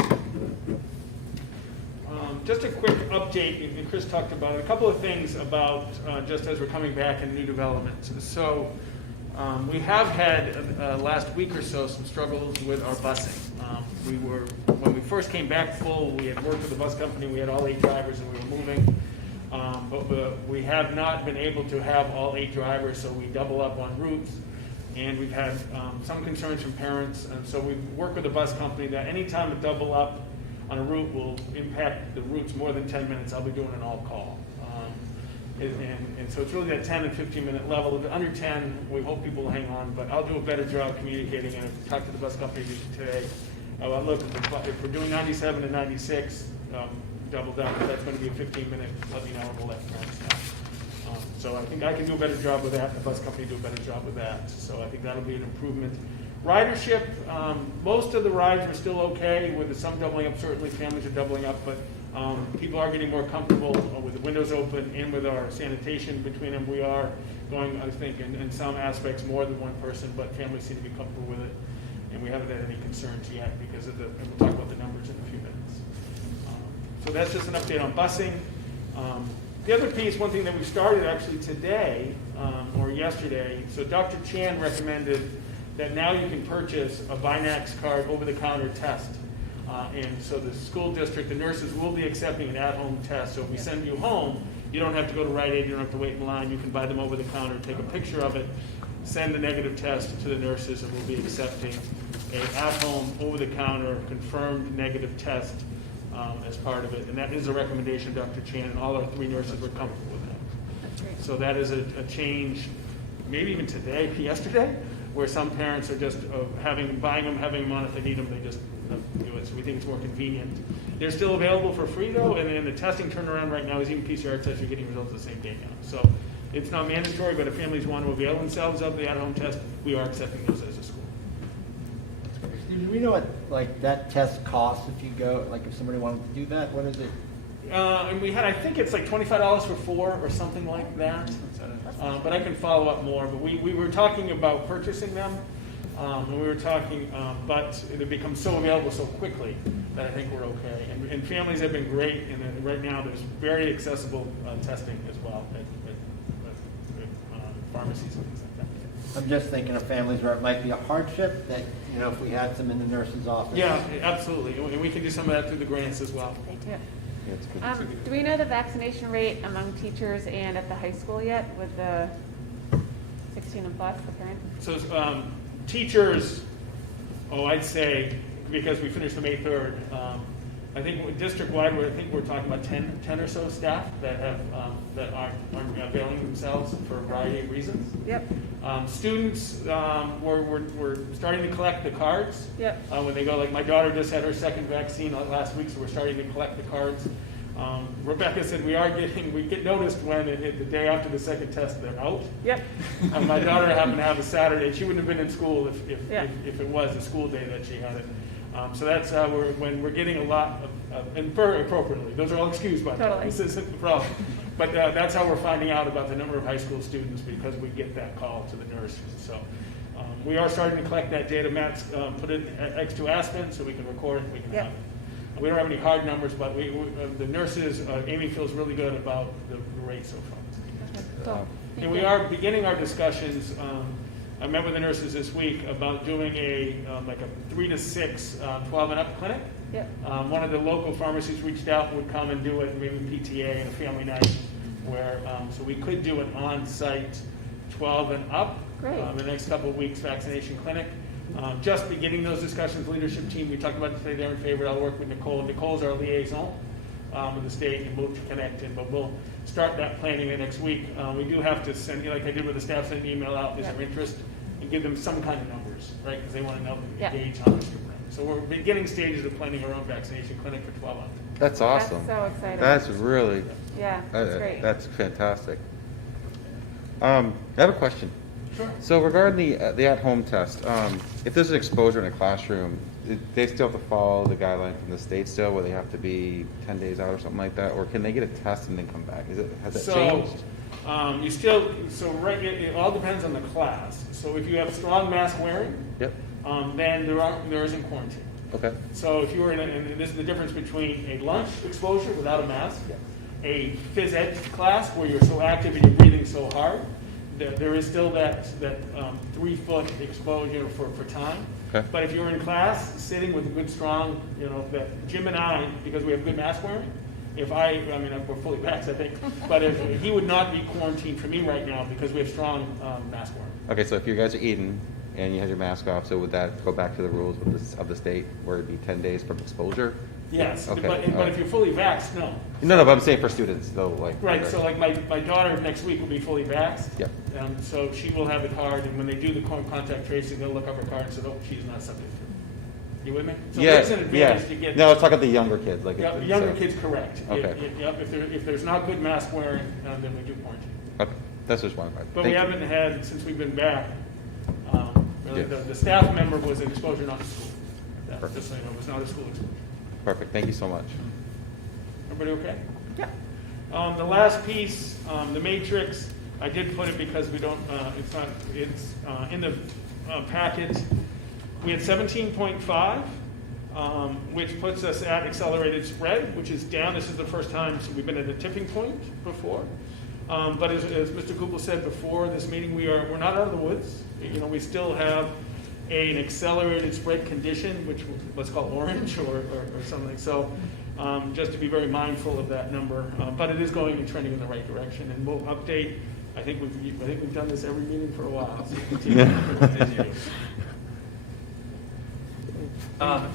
Just a quick update, and Chris talked about it, a couple of things about just as we're coming back in new developments. So we have had last week or so some struggles with our busing. When we first came back full, we had worked with the bus company, we had all 8 drivers and we were moving. But we have not been able to have all 8 drivers, so we double up on routes. And we've had some concerns from parents, and so we work with the bus company that any time a double up on a route will impact the routes more than 10 minutes, I'll be doing an all-call. And so it's really that 10 and 15-minute level. If under 10, we hope people will hang on, but I'll do a better job communicating, and I've talked to the bus company today. Look, if we're doing 97 and 96, double down, that's going to be a 15-minute, let me know, and we'll let parents know. So I think I can do a better job with that, the bus company do a better job with that. So I think that'll be an improvement. Ridership, most of the rides were still okay, with some doubling up, certainly families are doubling up, but people are getting more comfortable with the windows open and with our sanitation between them. We are going, I think, in some aspects more than one person, but families seem to be comfortable with it. And we haven't had any concerns yet because of and we'll talk about the numbers in a few minutes. So that's just an update on busing. The other piece, one thing that we started actually today or yesterday, so Dr. Chan recommended that now you can purchase a Binax card over-the-counter test. And so the school district, the nurses will be accepting an at-home test. So if we send you home, you don't have to go to Rite Aid, you don't have to wait in line. You can buy them over the counter, take a picture of it, send the negative test to the nurses, and we'll be accepting a at-home, over-the-counter, confirmed negative test as part of it. And that is a recommendation of Dr. Chan, and all our 3 nurses were comfortable with that. That's great. So that is a change, maybe even today, yesterday, where some parents are just buying them, having them on if they need them, they just do it. So we think it's more convenient. They're still available for free though, and then the testing turnaround right now is even PCR tests, you're getting results the same day now. So it's not mandatory, but if families want to avail themselves of the at-home test, we are accepting those as a school. Do we know what, like, that test costs if you go, like, if somebody wanted to do that? What is it? And we had, I think it's like $25 for 4 or something like that. But I can follow up more. But we were talking about purchasing them, and we were talking, but it becomes so available so quickly that I think we're okay. And families have been great, and right now there's very accessible testing as well at pharmacies and things like that. I'm just thinking of families where it might be a hardship that, you know, if we had some in the nurse's office. Yeah, absolutely. And we can do some of that through the grants as well. They do. Yeah, it's good. Do we know the vaccination rate among teachers and at the high school yet with the 16 and plus, the current? So teachers, I'd say, because we finished the May 3rd, I think district-wide, I think we're talking about 10 or so staff that have that aren't availing themselves for a variety of reasons. Yep. Students, we're starting to collect the cards. Yep. When they go, like my daughter just had her second vaccine last week, so we're starting to collect the cards. Rebecca said we get noticed when the day after the second test they're out. Yep. My daughter happened to have a Saturday. She wouldn't have been in school if it was a school day that she had it. So that's when we're getting a lot of, and very appropriately. Those are all excused by Totally. This isn't the problem. But that's how we're finding out about the number of high school students, because we get that call to the nurses. So we are starting to collect that data. Matt's put it X to Aspen so we can record it. We can have it. We don't have any hard numbers, but the nurses, Amy feels really good about the rate so far. Cool. And we are beginning our discussions. I met with the nurses this week about doing like a 3 to 6, 12 and up clinic. Yep. One of the local pharmacies reached out and would come and do it, maybe PTA and a family night, where so we could do an on-site 12 and up. Great. The next couple of weeks, vaccination clinic. Just beginning those discussions, leadership team. We talked about it today. They're in favor. I'll work with Nicole. Nicole's our liaison with the state, and we'll connect in. But we'll start that planning the next week. We do have to send, like I did with the staff, send an email out. Is there interest? And give them some kind of numbers, right? Because they want to know Yeah. gauge how much you're bringing. So we're beginning stages of planning our own vaccination clinic for 12 months. That's awesome. That's so exciting. That's really, Yeah, that's great. that's fantastic. I have a question. Sure. So regarding the at-home test, if there's an exposure in a classroom, they still have to follow the guideline from the state still, where they have to be 10 days out or something like that, or can they get a test and then come back? Has that changed? It all depends on the class. So if you have strong mask wearing, Yep. then there isn't quarantine. Okay. So if you were and this is the difference between a lunch exposure without a mask, a phys ed class where you're so active and you're breathing so hard, there is still that 3-foot exposure for time. Okay. But if you're in class, sitting with a good strong, that Jim and I, because we have good mask wearing, we're fully vaxxed, I think, but if he would not be quarantined for me right now because we have strong mask wearing. Okay, so if you guys are eating and you have your mask off, so would that go back to the rules of the state where it'd be 10 days from exposure? Yes, Okay, but all right. if you're fully vaxxed, no. No, but I'm saying for students though, like. Right, so like my daughter next week will be fully vaxxed. Yep. So she will have the card, and when they do the contact tracing, they'll look up her card and say, oh, she's not subject to it. You with me? So Yeah, there's an advantage to get. No, I was talking about the younger kids, like. Yep, if- younger so- kids, correct. Okay. If there's not good mask wearing, then we do quarantine. Okay, that's just one. But we haven't had, since we've been back, really, Yes. the staff member was an exposure not to school. Perfect. Just so you know, it was not a school exposure. Perfect, thank you so much. Everybody okay? Yeah. The last piece, the matrix, I did put it because we don't, it's in the packet. We had 17.5, which puts us at accelerated spread, which is down. This is the first time we've been at a tipping point before. But as Mr. Kupel said before this meeting, we're not out of the woods. We still have an accelerated spread condition, which let's call orange or something. So just to be very mindful of that number. But it is going and trending in the right direction. And we'll update I think we've done this every meeting for a while. So continue.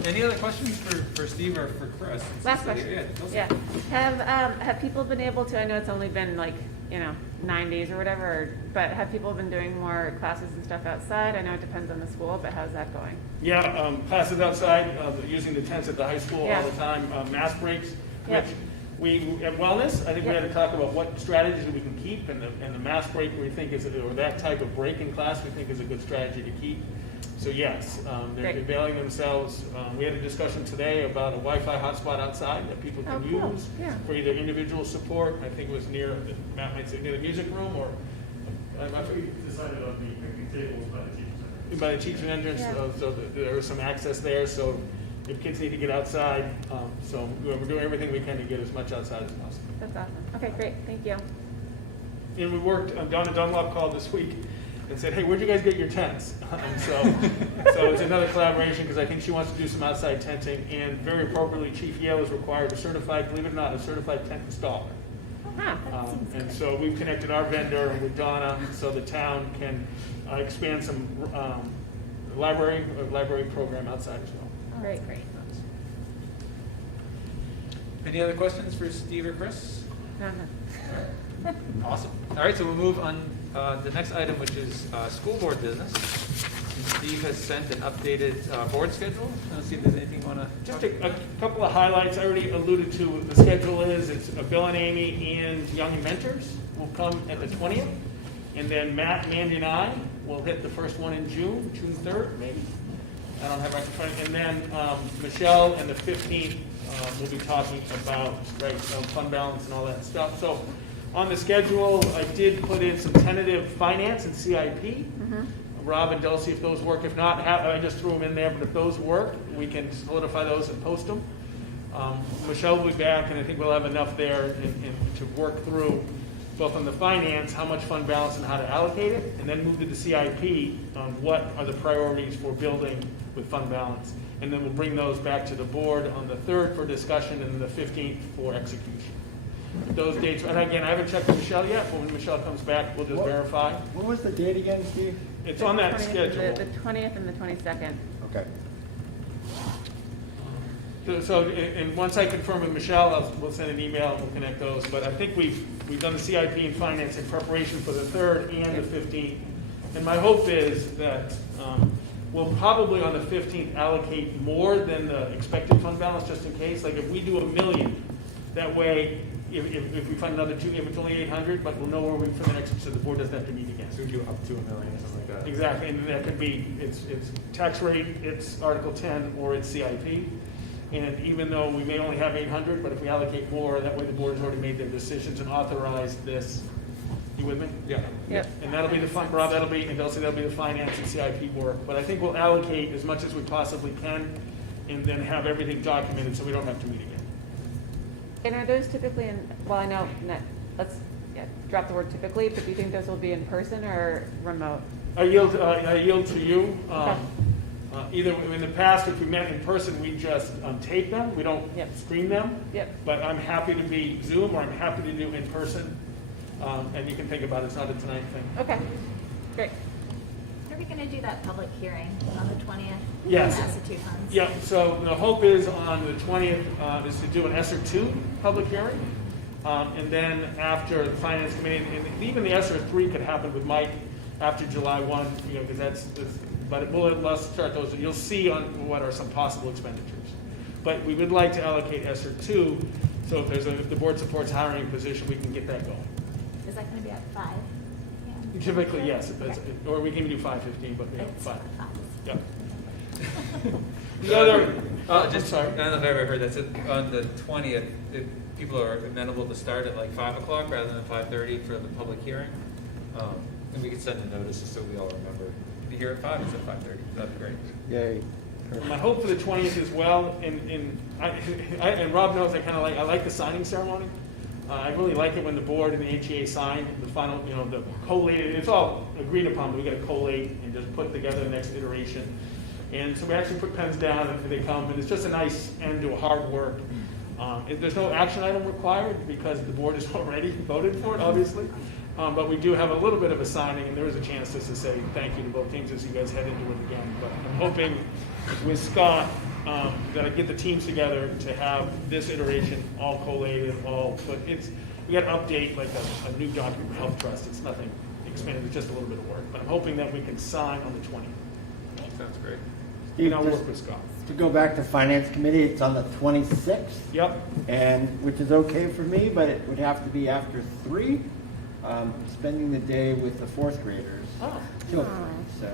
Any other questions for Steve or for Chris? Last question. Yeah, go for Yeah. it. Have people been able to, I know it's only been like, 9 days or whatever, but have people been doing more classes and stuff outside? I know it depends on the school, but how's that going? Yeah, classes outside, using the tents at the high school Yeah. all the time, mask breaks, Yeah. which we, at wellness, I think we had to talk about what strategies we can keep, and the mask break we think is, or that type of break in class we think is a good strategy to keep. So yes, they're Great. availing themselves. We had a discussion today about a Wi-Fi hotspot outside that people can Oh, cool. use Yeah. for either individual support, I think it was near, Matt might say, near the music room, or, I forget. Decided on the picnic tables by the teachers. By the teacher entrance, Yeah. so there was some access there, so if kids need to get outside, so we're doing everything we can to get as much outside as possible. That's awesome. Okay, great, thank you. And we worked, Donna Dunlop called this week and said, hey, where'd you guys get your tents? So it's another collaboration, because I think she wants to do some outside tenting, and very appropriately, Chief Yale is required a certified, believe it or not, a certified tent installer. Huh. And so we've connected our vendor with Donna, so the town can expand some library program outside as well. Great. Any other questions for Steve or Chris? No. Awesome. All right, so we'll move on the next item, which is school board business. Steve has sent an updated board schedule. Let's see if there's anything you want to Just a couple of highlights. I already alluded to what the schedule is. It's Bill and Amy and Young Inventors will come at the 20th. And then Matt, Mandy, and I will hit the first one in June 3rd, maybe. I don't have my front. And then Michelle and the 15th will be talking about fund balance and all that stuff. So on the schedule, I did put in some tentative finance and CIP. Rob and Dulcie, if those work. If not, I just threw them in there, but if those work, we can solidify those and post them. Michelle will be back, and I think we'll have enough there to work through, both on the finance, how much fund balance and how to allocate it, and then move to the CIP on what are the priorities for building with fund balance. And then we'll bring those back to the board on the 3rd for discussion and the 15th for execution. Those dates, and again, I haven't checked with Michelle yet, but when Michelle comes back, we'll just verify. What was the date again, Steve? It's on that 20th, schedule. The 20th and the 22nd. Okay. So, and once I confirm with Michelle, we'll send an email and we'll connect those. But I think we've done the CIP and finance in preparation for the 3rd and the 15th. And my hope is that we'll probably on the 15th allocate more than the expected fund balance, just in case. Like if we do $1 million, that way, if we fund another 2, if it's only 800, but we'll know where we for the next, so the board doesn't have to meet again. So we do up to $1 million, something like that. Exactly, and that could be, it's tax rate, it's Article 10, or it's CIP. And even though we may only have 800, but if we allocate more, that way the board has already made their decisions and authorized this. You with me? Yeah. Yep. And that'll be the fund, Rob, and Dulcie, that'll be the finance and CIP work. But I think we'll allocate as much as we possibly can, and then have everything documented so we don't have to meet again. And are those typically well, I know, let's drop the word typically, but do you think those will be in person or remote? I yield to you. Okay. Either in the past, if we met in person, we just tape them. We don't Yep. screen them. Yep. But I'm happy to be Zoom, or I'm happy to do in person. And you can think about it. It's not a tonight thing. Okay, great. Are we going to do that public hearing on the 20th? Yes. Massachusetts. Yeah. So the hope is on the 20th is to do an ESSER 2 public hearing, and then after the finance committee, and even the ESSER 3 could happen with Mike after July 1. Because that's. But let's start those. You'll see on what are some possible expenditures. But we would like to allocate ESSER 2, so if the board supports hiring a position, we can get that going. Is that going to be at 5? Yeah. Typically, yes, or we can do 5:15, but It's 5. 5. Yeah. The other, Just, sorry. I don't know if I ever heard that. So on the 20th, if people are amenable to start at like 5 o'clock rather than 5:30 for the public hearing. And we could send a notice just so we all remember. Be here at 5 instead of 5:30. That'd be great. Yay. My hope for the 20th as well, and Rob knows I like the signing ceremony. I really like it when the board and the HEA sign the final, the collated. It's all agreed upon, but we got to collate and just put together the next iteration. And so we actually put pens down and they come, and it's just a nice end to a hard work. There's no action item required because the board has already voted for it, obviously. But we do have a little bit of a signing, and there is a chance just to say thank you to both teams as you guys head into it again. But I'm hoping with Scott, that I get the teams together to have this iteration all collated, but we got to update like a new document, Health Trust. It's nothing expanded, it's just a little bit of work. But I'm hoping that we can sign on the 20th. Sounds great. And I'll Just work with Scott. To go back to Finance Committee, it's on the 26th, Yep. and, which is okay for me, but it would have to be after 3, spending the day with the 4th graders. Oh. Children, so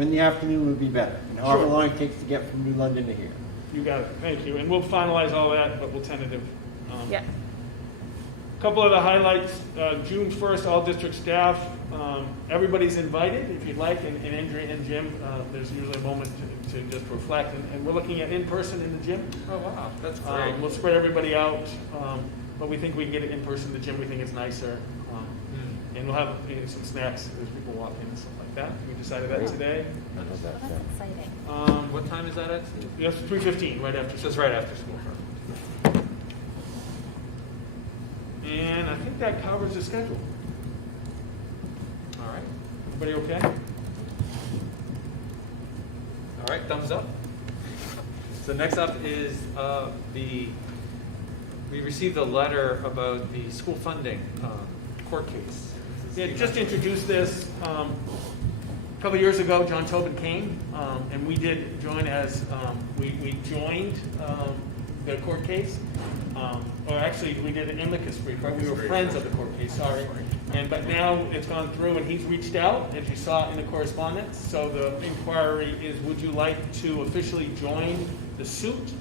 in the afternoon would be better, and however Sure. long it takes to get from New London to here. You got it. Thank you. And we'll finalize all that, but we'll tentative. Yeah. Couple of the highlights, June 1st, all district staff, everybody's invited if you'd like, and Andrea and Jim, there's usually a moment to just reflect, and we're looking at in-person in the gym. Oh, wow, that's great. We'll spread everybody out, but we think we can get it in person in the gym, we think it's nicer. And we'll have some snacks as people walk in and stuff like that. We decided that today. Well, that's exciting. What time is that at? That's 3:15, right after. Just right after school. And I think that covers the schedule. All right. Everybody okay? All right, thumbs up. So next up is we received a letter about the school funding court case. Yeah, just to introduce this, a couple of years ago, John Tobin came, and we did join as, we joined the court case. Or actually, we did an amicus brief, right? We were friends of the court case, sorry. But now it's gone through, and he's reached out, as you saw in the correspondence. So the inquiry is, would you like to officially join the suit?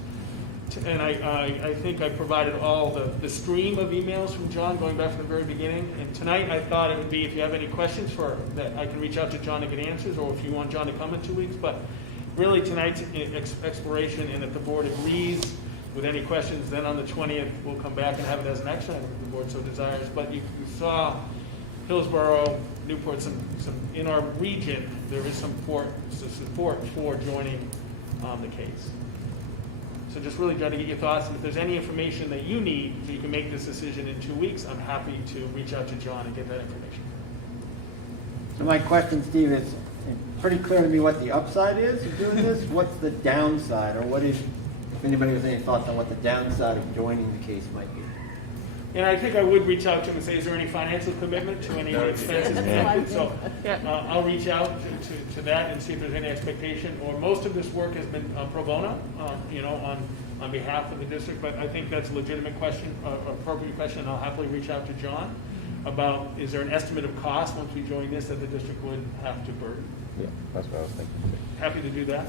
And I think I provided all the stream of emails from John going back from the very beginning. And tonight I thought it would be, if you have any questions that I can reach out to John to get answers, or if you want John to come in 2 weeks. But really tonight's exploration, and if the board agrees with any questions, then on the 20th we'll come back and have it as an action item if the board so desires. But you saw Hillsborough, Newport, some in our region, there is some support for joining the case. So just really try to get your thoughts, and if there's any information that you need so you can make this decision in 2 weeks, I'm happy to reach out to John and get that information. So my question, Steve, is pretty clear to me what the upside is of doing this. What's the downside, or what is, if anybody has any thoughts on what the downside of joining the case might be? And I think I would reach out to him and say, is there any financial commitment to any expenses connected? So I'll reach out to that and see if there's any expectation. Or most of this work has been pro bono, on behalf of the district. But I think that's a legitimate question, appropriate question, and I'll happily reach out to John about, is there an estimate of cost once we join this that the district would have to burden? Yeah, that's what I was thinking. Happy to do that.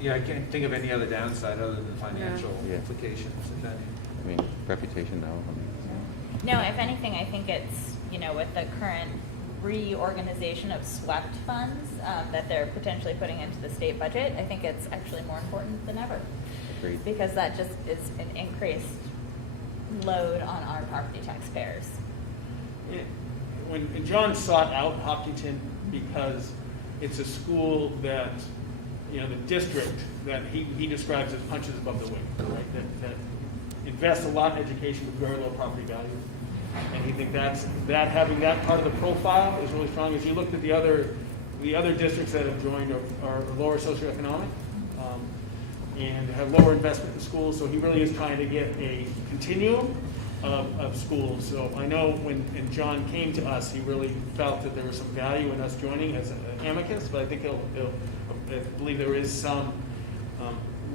Yeah, I can't think of any other downside other than financial Yeah. implications, if any. I mean, reputation, no. No, if anything, I think it's, with the current reorganization of SWEPT funds that they're potentially putting into the state budget, I think it's actually more important than ever. Agreed. Because that just is an increased load on our property taxpayers. When John sought out Hopkinton, because it's a school that, the district that he describes as punches above the weight, right? That invests a lot in education with very low property value. And he thinks that having that part of the profile is really strong. As you looked at the other districts that have joined are lower socioeconomic and have lower investment in schools. So he really is trying to get a continuum of schools. So I know when John came to us, he really felt that there was some value in us joining as an amicus, but I think I believe there is some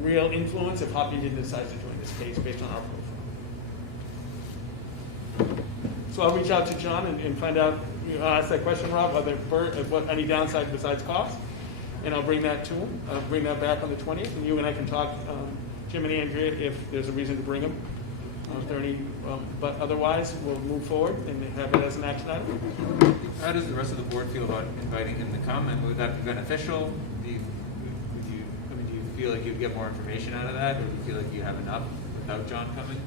real influence if Hopkinton decides to join this case based on our profile. So I'll reach out to John and find out, ask that question, Rob, what any downside besides cost, and I'll bring that to him. I'll bring that back on the 20th, and you and I can talk, Jim and Andrea, if there's a reason to bring them. If there are any, but otherwise, we'll move forward and have it as an action item. How does the rest of the board feel about inviting him to come, and would that be beneficial? Do you feel like you'd get more information out of that, or do you feel like you have enough without John coming?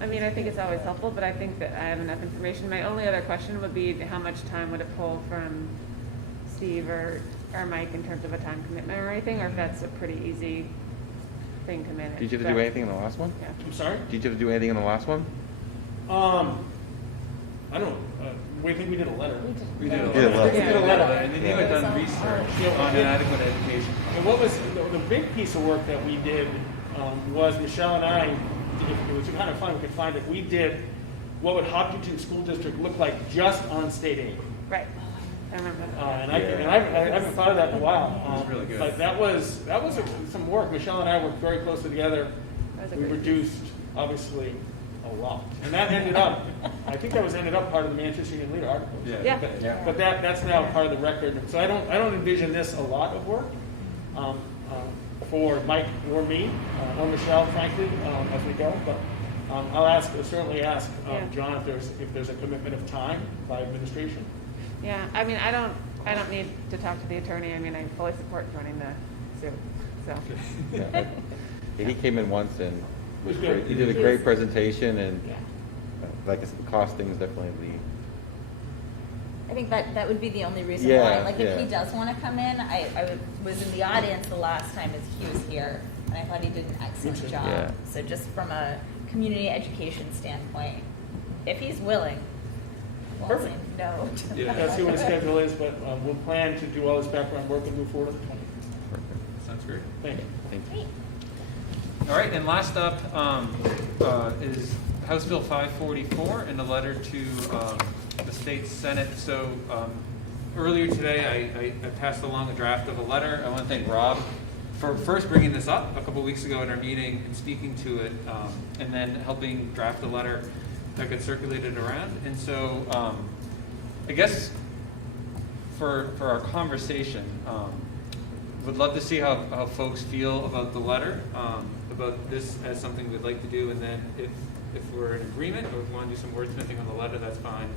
I think it's always helpful, but I think that I have enough information. My only other question would be, how much time would it pull from Steve or Mike in terms of a time commitment or anything, or if that's a pretty easy. thing to manage. Did you have to but- do anything in the last one? Yeah. I'm sorry? Did you have to do anything in the last one? I don't, we think we did a letter. We did a Yeah, letter. letter. We did a letter, and then you had Yeah. done research Yeah. on inadequate education. And what was, the big piece of work that we did was Michelle and I, it was kind of fun, we could find it, we did what would Hopkinton School District look like just on state aid. Right. I remember that. And I haven't thought of that in a while. It was really good. But that was some work. Michelle and I worked very closely together. That was a We great reduced, obviously, a lot. And that ended up, I think that was ended up part of the Manchester Union Leader article. Yeah. But that's now part of the record. So I don't envision this a lot of work for Mike or me or Michelle, frankly, as we go. But I'll certainly ask Yeah. John if there's a commitment of time by administration. Yeah, I mean, I don't need to talk to the attorney. I mean, I fully support joining the suit, so. Yeah. Yeah, he came in once and was It was good. great. He did a great presentation, and Yeah. like I said, the costing is definitely I think that would be the only reason Yeah, why. Like, if he yeah. does want to come in, I was in the audience the last time as he was here, and I thought he did an excellent too. job. Yeah. So just from a community education standpoint, if he's willing, we'll Perfect. say no. to Yeah. Let's see what his schedule is, but we'll plan to do all this background work and move forward on the 20th. perfect. Sounds great. Thank you. Thank you. Great. All right, and last up is House Bill 544 and a letter to the state Senate. So earlier today, I passed along a draft of a letter. I want to thank Rob for first bringing this up a couple weeks ago in our meeting and speaking to it, and then helping draft a letter that got circulated around. And so I guess for our conversation, would love to see how folks feel about the letter, about this as something we'd like to do, and then if we're in agreement, or if we want to do some wordsmithing on the letter, that's fine.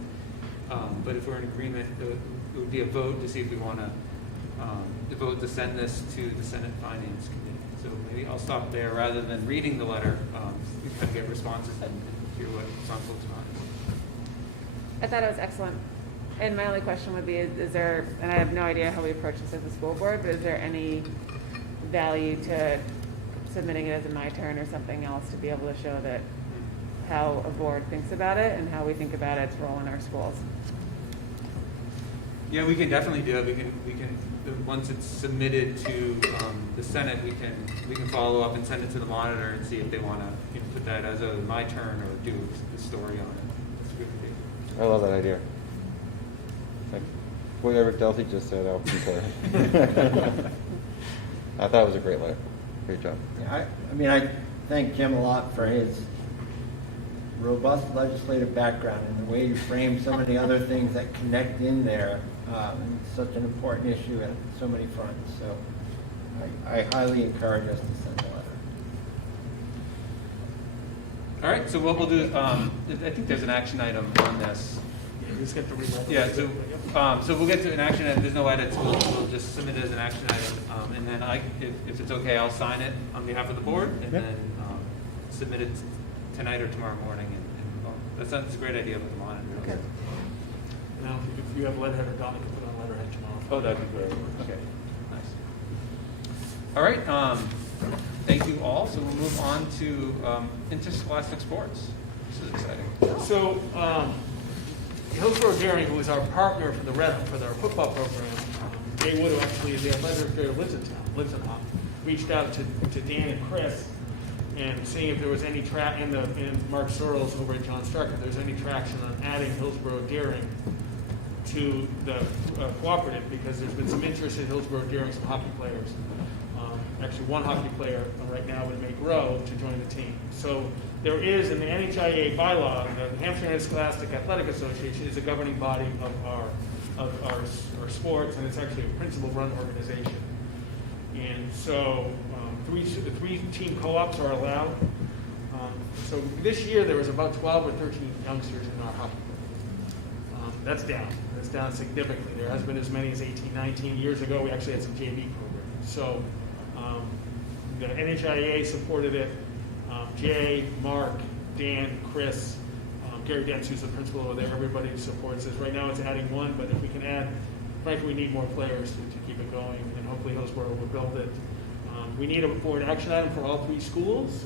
But if we're in agreement, it would be a vote to see if we want to vote to send this to the Senate Finance Committee. So maybe I'll stop there rather than reading the letter. We can get responses and hear what's on folks' minds. I thought it was excellent. And my only question would be, is there, and I have no idea how we approach this as a school board, but is there any value to submitting it as a my turn or something else to be able to show that how a board thinks about it and how we think about its role in our schools? Yeah, we can definitely do it. We can once it's submitted to the Senate, we can follow up and send it to the monitor and see if they want to put that as a my turn or do a story on it. That's a good idea. I love that idea. Like whatever Delty just said, I'll concur. I thought it was a great letter. Great job. Yeah, I mean, I thank Jim a lot for his robust legislative background and the way you frame so many other things that connect in there. It's such an important issue at so many fronts. So I highly encourage us to send a letter. All right. So what we'll do is I think there's an action item on this. You just get to read that. Yeah, so we'll get to an action item. There's no edits. We'll just submit it as an action item. And then if it's okay, I'll sign it on behalf of the board and Yep. then submit it tonight or tomorrow morning. And that sounds a great idea with the monitor. Okay. Now, if you have letterhead, Donna can put on letterhead tomorrow. Oh, that'd be great. Okay, nice. All right, thank you all. So we'll move on to Interscholastic Sports. This is exciting. So, Hillsborough Dairy, who is our partner for their football program, Jay Wood, who actually is the athletic director, lives in Hop, reached out to Dan and Chris and seeing if there was any and Mark Sorrells over at John Stark, if there's any traction on adding Hillsborough Dairy to the cooperative, because there's been some interest in Hillsborough Dairy, some hockey players. Actually, one hockey player right now would make row to join the team. So there is in the NHIA bylaw, the Hampshire Scholastic Athletic Association is a governing body of our sports, and it's actually a principal-run organization. And so three team co-ops are allowed. So this year there was about 12 or 13 youngsters in our hockey program. That's down. That's down significantly. There has been as many as 18, 19 years ago. We actually had some JV programs. So the NHIA supported it. Jay, Mark, Dan, Chris, Gary Dentz, who's the principal over there, everybody supports this. Right now it's adding one, but if we can add, frankly, we need more players to keep it going, and hopefully Hillsborough will build it. We need a board action item for all 3 schools.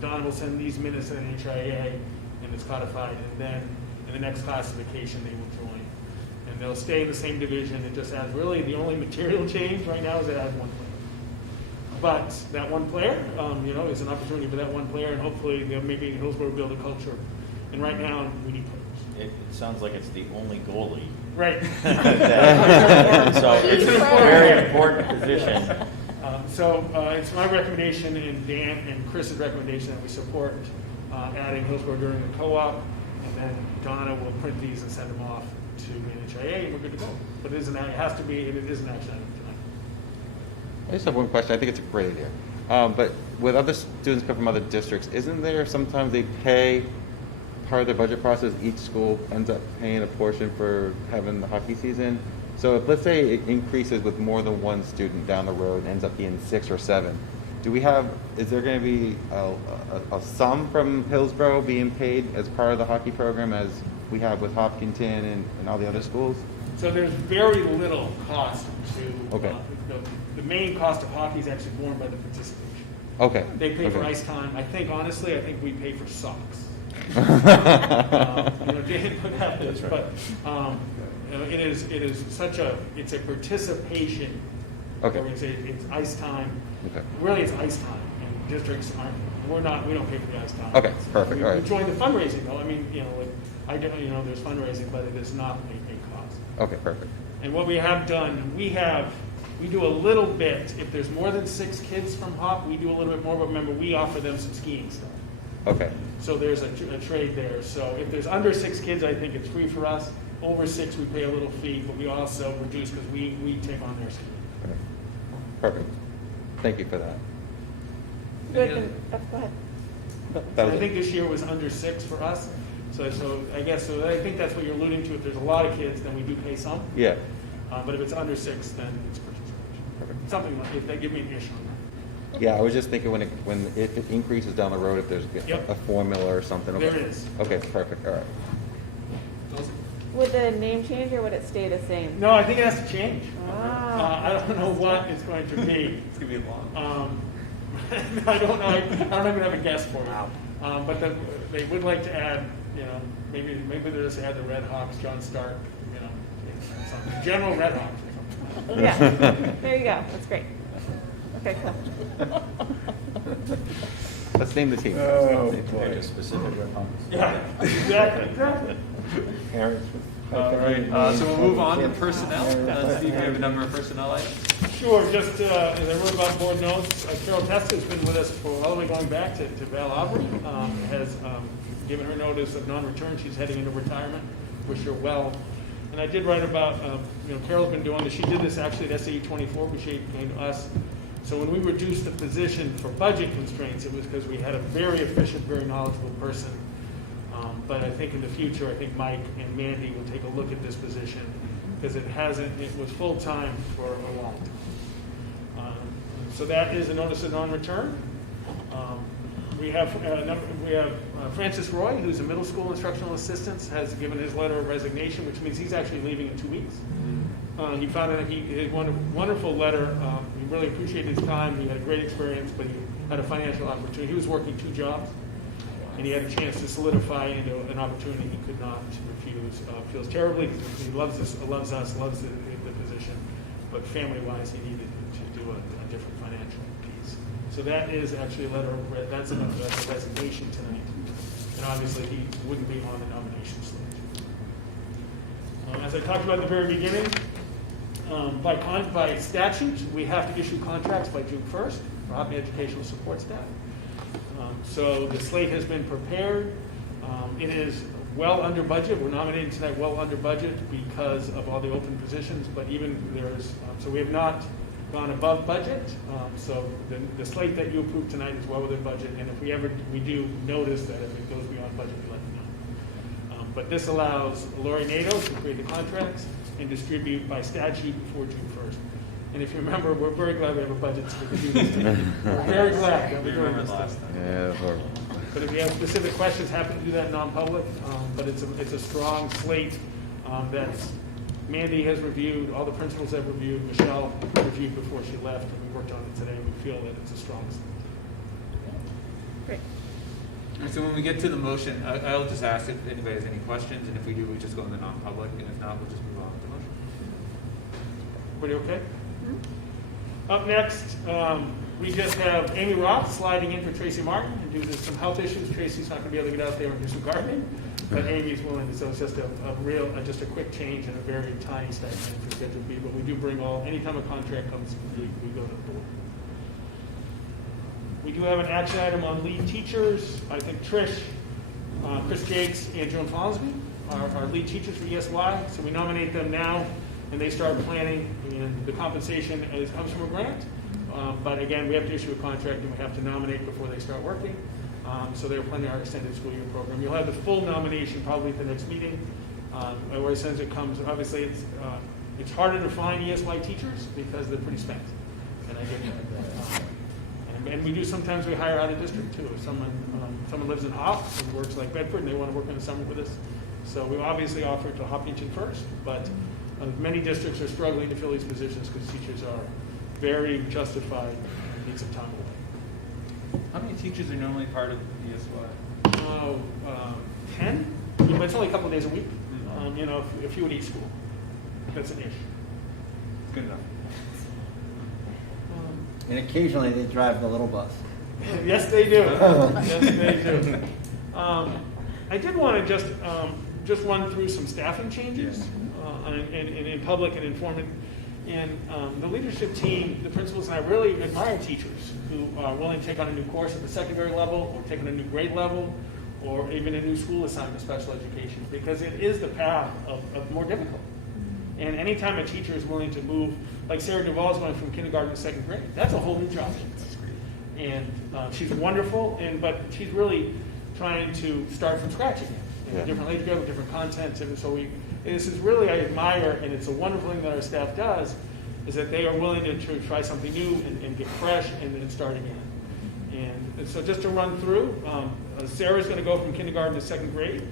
Don will send these minutes to the HIA, and it's codified, and then in the next classification, they will join. And they'll stay in the same division. It just adds, really, the only material change right now is it adds 1 player. But that 1 player, is an opportunity for that 1 player, and hopefully they'll maybe Hillsborough build a culture. And right now, we need players. It sounds like it's the only goalie. Right. So it's a very important position. It's my recommendation and Dan and Chris's recommendation that we support adding Hillsborough during the co-op, and then Donna will print these and send them off to NHIA, and we're good to go. But it is an action item tonight. I just have one question. I think it's a great idea. But with other students come from other districts, isn't there sometimes they pay part of their budget process, each school ends up paying a portion for having the hockey season? So if, let's say, it increases with more than 1 student down the road and ends up being 6 or 7, is there going to be a sum from Hillsborough being paid as part of the hockey program as we have with Hopkinton and all the other schools? So there's very little cost to, Okay. The main cost of hockey is actually borne by the participation. Okay. They pay for Okay. ice time. I think we pay for socks. Dan put that this, but it is such it's a participation Okay. organization. It's ice time. Okay. Really, it's ice time, and districts we don't pay for the ice time. Okay, perfect, We, all right. we join the fundraising though. I mean, there's fundraising, but it is not a cost. Okay, perfect. And what we have done, we do a little bit. If there's more than 6 kids from Hop, we do a little bit more. But remember, we offer them some skiing stuff. Okay. So there's a trade there. So if there's under 6 kids, I think it's free for us. Over 6, we pay a little fee, but we also reduce because we take on their skiing. Perfect. Thank you for that. Good. Any Go ahead. That was I it. think this year was under 6 for us. So I think that's what you're alluding to. If there's a lot of kids, then we do pay some. Yeah. But if it's under 6, then it's participation. Perfect. Something like, if they give me an issue on that. Yeah, I was just thinking if it increases down the road, if there's Yep. a formula or something. Okay. There is. Okay, perfect. All right. Would the name change or would it stay the same? No, I think it has to change. Ah. I don't know what it's going to be. It's going to be long. I don't know. I don't even have a guess for you. But they would like to add, maybe they'll just add the Red Hawks, John Stark, something. General Red Hawks or something. Yeah, there you go. That's great. Okay, cool. Let's name the team. Maybe a specific Yeah, exactly. All right, so we'll move on to personnel. Steve, you have a number of personnel items? Sure, just as I wrote about board notes, Carol Testa has been with us for all the way going back to Val Aubrey, has given her notice of non-return. She's heading into retirement. Wish her well. And I did write about, Carol's been doing this. She did this actually at SAE 24, but she came to us. So when we reduced the position for budget constraints, it was because we had a very efficient, very knowledgeable person. But I think in the future, I think Mike and Mandy will take a look at this position because it was full-time for a long time. So that is a notice of non-return. We have Francis Roy, who's a middle school instructional assistant, has given his letter of resignation, which means he's actually leaving in 2 weeks. He found that he had a wonderful letter. He really appreciated his time. He had a great experience, but he had a financial opportunity. He was working 2 jobs, and he had a chance to solidify into an opportunity he could not refuse. Feels terribly. He loves us, loves the position, but family-wise, he needed to do a different financial piece. So that is actually that's a resignation tonight, and obviously he wouldn't be on the nomination slate. As I talked about at the very beginning, by statute, we have to issue contracts by June 1st for Hoppy educational support staff. So the slate has been prepared. It is well under budget. We're nominating tonight well under budget because of all the open positions, but even so we have not gone above budget. So the slate that you approved tonight is well within budget, and if we do notice that if it goes beyond budget, we let you know. But this allows Lori Nato to create the contracts and distribute by statute before June 1st. And if you remember, we're very glad we have a budget so we can do this. We're very glad that we're doing this. Yeah, horrible. But if you have specific questions, happy to do that in non-public. But it's a strong slate that's Mandy has reviewed, all the principals have reviewed, Michelle reviewed before she left, and we worked on it today. We feel that it's a strong Great. All right, so when we get to the motion, I'll just ask if anybody has any questions, and if we do, we just go into non-public, and if not, we'll just move on to the motion. Everybody okay? Up next, we just have Amy Roth sliding in for Tracy Martin, and due to some health issues, Tracy's not going to be able to get out there and do some gardening, but Amy's willing to, so it's just just a quick change and a very tiny stipend for Schedule B, but we do bring anytime a contract comes, we go to the board. We do have an action item on lead teachers. I think Trish, Chris Jakes, and Joan Fonsby are our lead teachers for ESY, so we nominate them now, and they start planning, and the compensation comes from a grant. But again, we have to issue a contract and we have to nominate before they start working. So they're planning our extended school year program. You'll have the full nomination probably at the next meeting. Where as soon as it comes, obviously it's harder to find ESY teachers because they're pretty spent. And I get that. And we do sometimes we hire out of district too. If someone lives in Hop and works like Bedford and they want to work in the summer with us. So we obviously offer it to Hopkinton first, but many districts are struggling to fill these positions because teachers are very justified and need some time away. How many teachers are normally part of ESY? 10? But it's only a couple of days a week. A few at each school. That's an ish. Good enough. And occasionally they drive the little bus. Yes, they do. Yes, they do. I did want to just run through some staffing changes in public and informant. And the leadership team, the principals, and I really admire teachers who are willing to take on a new course at the secondary level, or take on a new grade level, or even a new school assignment of special education, because it is the path of more difficult. And anytime a teacher is willing to move, like Sarah Duvall is going from kindergarten to second grade, that's a whole new job. And she's wonderful, but she's really trying to start from scratch again. A different age group, different content, and so this is really, I admire, and it's a wonderful thing that our staff does, is that they are willing to try something new and get fresh and start again. And so just to run through, Sarah's going to go from kindergarten to second grade.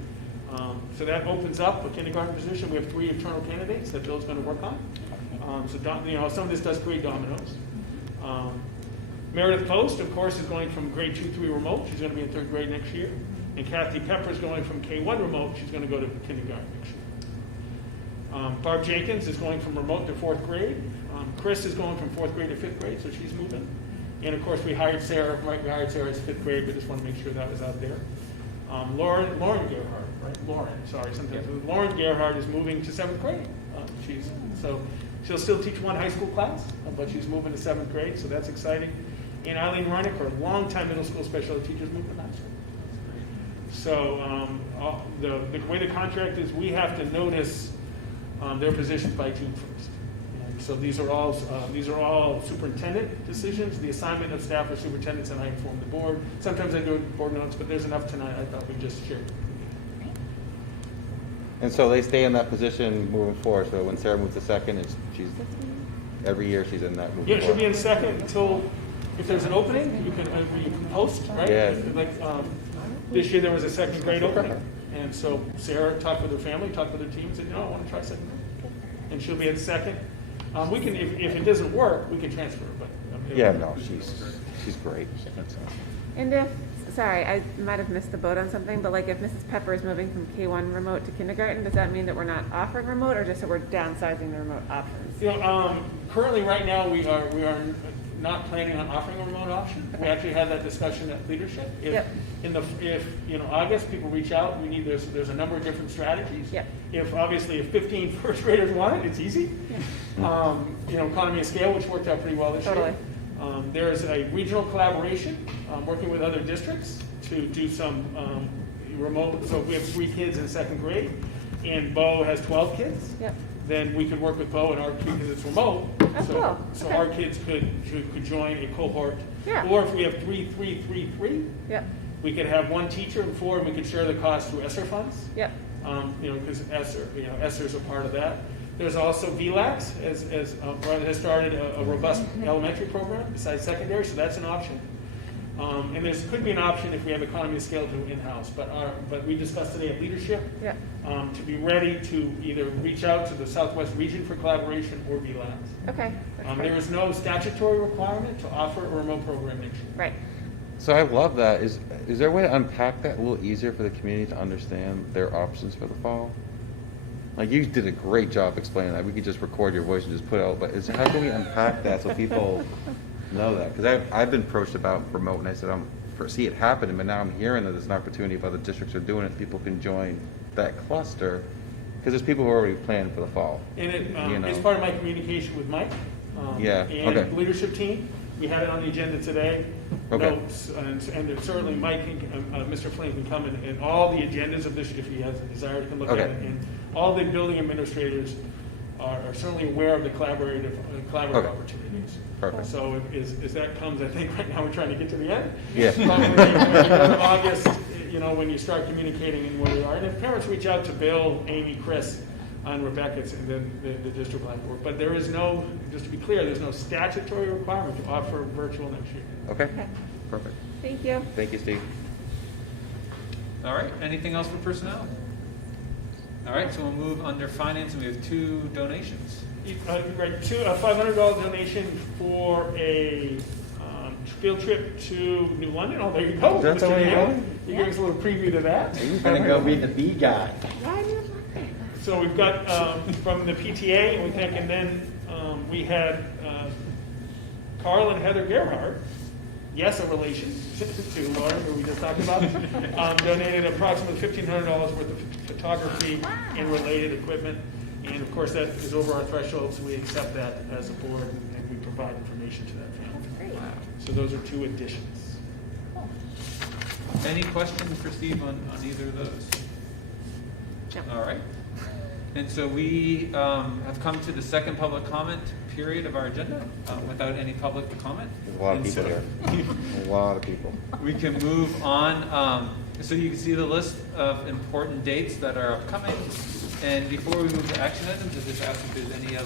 So that opens up a kindergarten position. We have 3 internal candidates that Bill's going to work on. Some of this does create dominoes. Meredith Post, of course, is going from grade 2-3 remote. She's going to be in 3rd grade next year. And Kathy Pepper is going from K1 remote. She's going to go to kindergarten next year. Barb Jenkins is going from remote to 4th grade. Chris is going from 4th grade to 5th grade, so she's moving. And of course, we hired Sarah. Right, we hired Sarah as 5th grade, but just want to make sure that was out there. Lauren Gerhardt, right? Lauren Gerhardt is moving to 7th grade. She'll still teach 1 high school class, but she's moving to 7th grade, so that's exciting. And Eileen Reinick, our longtime middle school special ed teacher, is moving to 9th grade. So the way the contract is, we have to notice their positions by June 1st. And so these are all superintendent decisions. The assignment of staff or superintendents, and I inform the board. Sometimes I do it in board notes, but there's enough tonight. I thought we'd just share. And so they stay in that position moving forward. So when Sarah moves to second, every year she's in that moving Yeah, she'll forward. be in second until, if there's an opening, you can post, right? Yeah. Like this year there was a second grade opening. And so Sarah talked with her family, talked with her team, and said, I want to try second grade. And she'll be at second. We can, if it doesn't work, we can transfer her. But she's great. And sorry, I might have missed the boat on something, but like if Mrs. Pepper is moving from K1 remote to kindergarten, does that mean that we're not offering remote, or just that we're downsizing the remote options? Currently, right now, we are not planning on offering a remote option. We actually had that discussion at leadership. If August people reach out, there's a number of different strategies. Yep. If 15 first graders want it, it's easy. Economy of scale, which worked out pretty well this year. There is a regional collaboration, working with other districts to do some remote. So if we have 3 kids in 2nd grade, and Bo has 12 kids. Yep. Then we could work with Bo and our kids, because it's remote. Oh, cool. So Okay. our kids could join a cohort. Yeah. Or if we have 3, Yep. we could have 1 teacher and 4, and we could share the cost through ESSER funds. Yep. Because ESSER is a part of that. There's also VLAX has started a robust elementary program besides secondary, so that's an option. And there could be an option if we have economy of scale to in-house, but we discussed today at Leadership Yeah. to be ready to either reach out to the Southwest region for collaboration or be labs. Okay. That's great. There is no statutory requirement to offer a remote program next year. Right. So I love that. Is there a way to unpack that a little easier for the community to understand their options for the fall? Like, you did a great job explaining that. We could just record your voice and just put it out, but how can we unpack that so people know that? Because I've been approached about remote, and I said, I foresee it happening, but now I'm hearing that there's an opportunity if other districts are doing it, people can join that cluster, because there's people who are already planning for the fall. And it, You know. it's part of my communication with Mike. Yeah, And okay. the leadership team. We had it on the agenda today. Okay. Notes, and certainly Mike, Mr. Flynn can come and all the agendas of this, if he has a desire, can look at Okay. it. And all the building administrators are certainly aware of the collaborative Okay. opportunities. Perfect. So as that comes, I think right now we're trying to get to the end. Yeah. Probably when you go to August, when you start communicating and where we are. And if parents reach out to Bill, Amy, Chris, and Rebecca, and then the district will have to work. But there is no, just to be clear, there's no statutory requirement to offer virtual next year. Okay, Okay. perfect. Thank you. Thank you, Steve. All right, anything else for personnel? All right, so we'll move under finance, and we have 2 donations. Right, a $500 donation for a field trip to New London. Oh, there you go. That's Mr. the way you're Neal. going? You gave us a little preview to that. He's gonna go be the bee guy. So we've got from the PTA, and then we had Carl and Heather Gerhardt, yes, a relation to Laura, who we just talked about, donated approximately $1,500 worth of photography and related equipment. And of course, that is over our threshold, so we accept that as a board, and we provide information to that family. Great. So those are 2 additions. Cool. Any questions for Steve on either of those? All right. And so we have come to the second public comment period of our agenda without any public comment. There's a lot of And people so here. A lot of people. We can move on. So you can see the list of important dates that are upcoming. And before we move to action items, I just ask if there's anything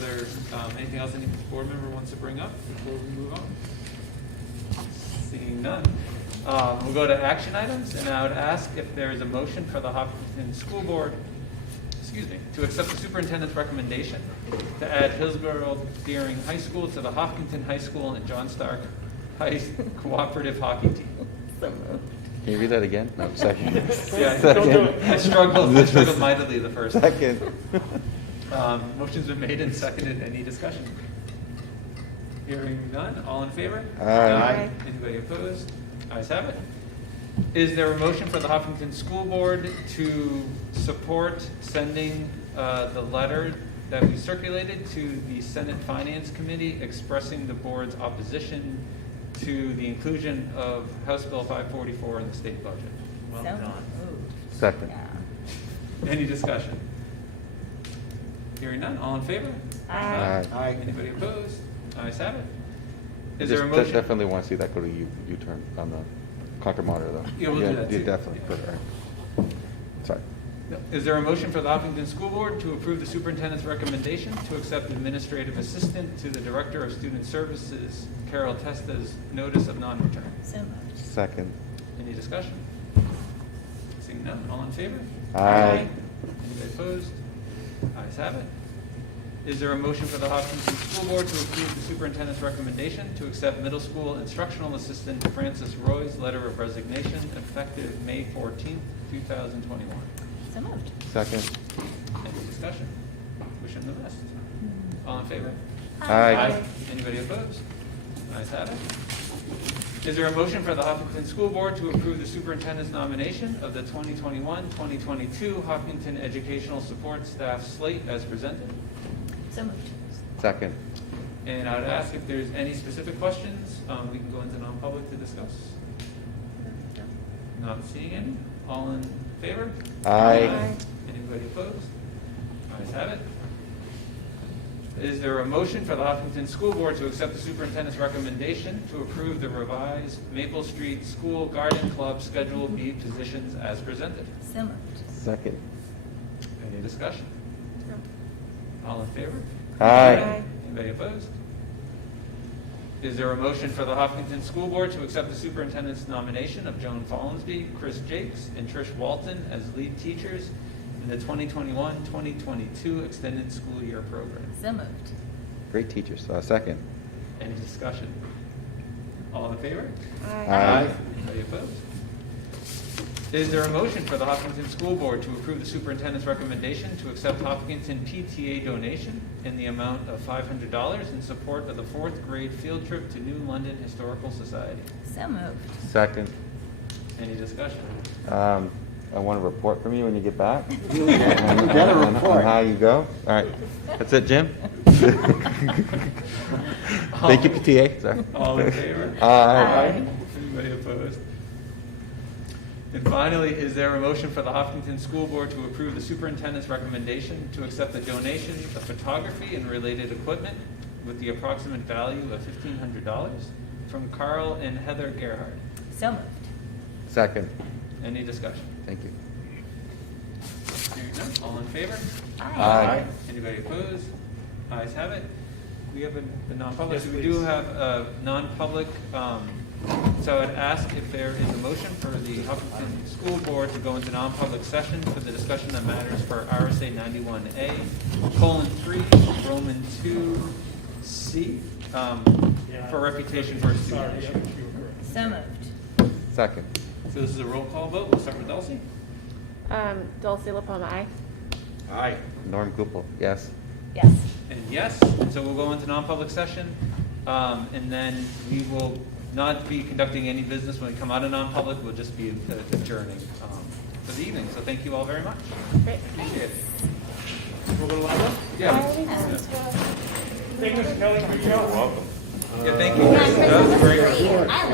else any board member wants to bring up before we move on. Seeing none. We'll go to action items, and I would ask if there is a motion for the Hopkinton School Board, to accept the superintendent's recommendation to add Hillsborough Deering High School to the Hopkinton High School and John Stark High Cooperative Hockey Team. Can you read that again? No, second. Yeah, Don't do it. I struggled mightily the first time. Second. Motion's been made and seconded. Any discussion? Hearing none. All in favor? Aye. Anybody opposed? Ayes have it. Is there a motion for the Hopkinton School Board to support sending the letter that we circulated to the Senate Finance Committee expressing the board's opposition to the inclusion of House Bill 544 in the state budget? So moved. Second. Yeah. Any discussion? Hearing none. All in favor? Aye. Aye. Anybody opposed? Ayes have it. Is Just there a motion? Definitely want to see that go to U-turn on the Concord monitor, though. Yeah, we'll do that too. Definitely. Yeah. Perfect. Sorry. Is there a motion for the Hopkinton School Board to approve the superintendent's recommendation to accept administrative assistant to the Director of Student Services, Carol Testa's notice of non-return? So moved. Second. Any discussion? Seeing none, all in favor? Aye. Anybody opposed? Ayes have it. Is there a motion for the Hopkinton School Board to approve the superintendent's recommendation to accept middle school instructional assistant Francis Roy's letter of resignation effective May 14th, 2021? So moved. Second. Any discussion? Wish him the best. All in favor? Aye. Anybody opposed? Ayes have it. Is there a motion for the Hopkinton School Board to approve the superintendent's nomination of the 2021-2022 Hopkinton Educational Support Staff slate as presented? So moved. Second. And I would ask if there's any specific questions, we can go into non-public to discuss. Not seeing any. All in favor? Aye. Anybody opposed? Ayes have it. Is there a motion for the Hopkinton School Board to accept the superintendent's recommendation to approve the revised Maple Street School Garden Club Schedule B positions as presented? So moved. Second. Any discussion? All in favor? Aye. Anybody opposed? Is there a motion for the Hopkinton School Board to accept the superintendent's nomination of Joan Follansby, Chris Jakes, and Trish Walton as lead teachers in the 2021-2022 extended school year program? So moved. Great teachers. Second. Any discussion? All in favor? Aye. Anybody opposed? Is there a motion for the Hopkinton School Board to approve the superintendent's recommendation to accept Hopkinton PTA donation in the amount of $500 in support of the 4th grade field trip to New London Historical Society? So moved. Second. Any discussion? I want a report from you when you get back. You get a On report. how you go. All right. That's it, Jim? Thank you, PTA. Sorry. All in favor? Aye. Anybody opposed? And finally, is there a motion for the Hopkinton School Board to approve the superintendent's recommendation to accept the donation of photography and related equipment with the approximate value of $1,500 from Carl and Heather Gerhard? So moved. Second. Any discussion? Thank you. Hearing none, all in favor? Aye. Anybody opposed? Ayes have it. We have a non-public, Yes, so we do please. have a non-public, so I'd ask if there is a motion for the Hopkinton School Board to go into non-public session for the discussion that matters for RSA 91A:3, Roman 2C, for reputation versus Sorry, student yeah, issue. you were correct. So moved. Second. So this is a roll call vote. We'll start with Dulcie. Dulcie LaPoma, aye. Aye. Norm Gupel, yes. Yes. And yes, and so we'll go into non-public session, and then we will not be conducting any business when we come out of non-public. We'll just be adjourning for the evening. So thank you all very much. Great. Appreciate it. We'll go to Lava. Yeah. Thank you, Mr. Kelly. Good job. Welcome. Yeah, thank you. Yeah, That was great. Christmas tree. I like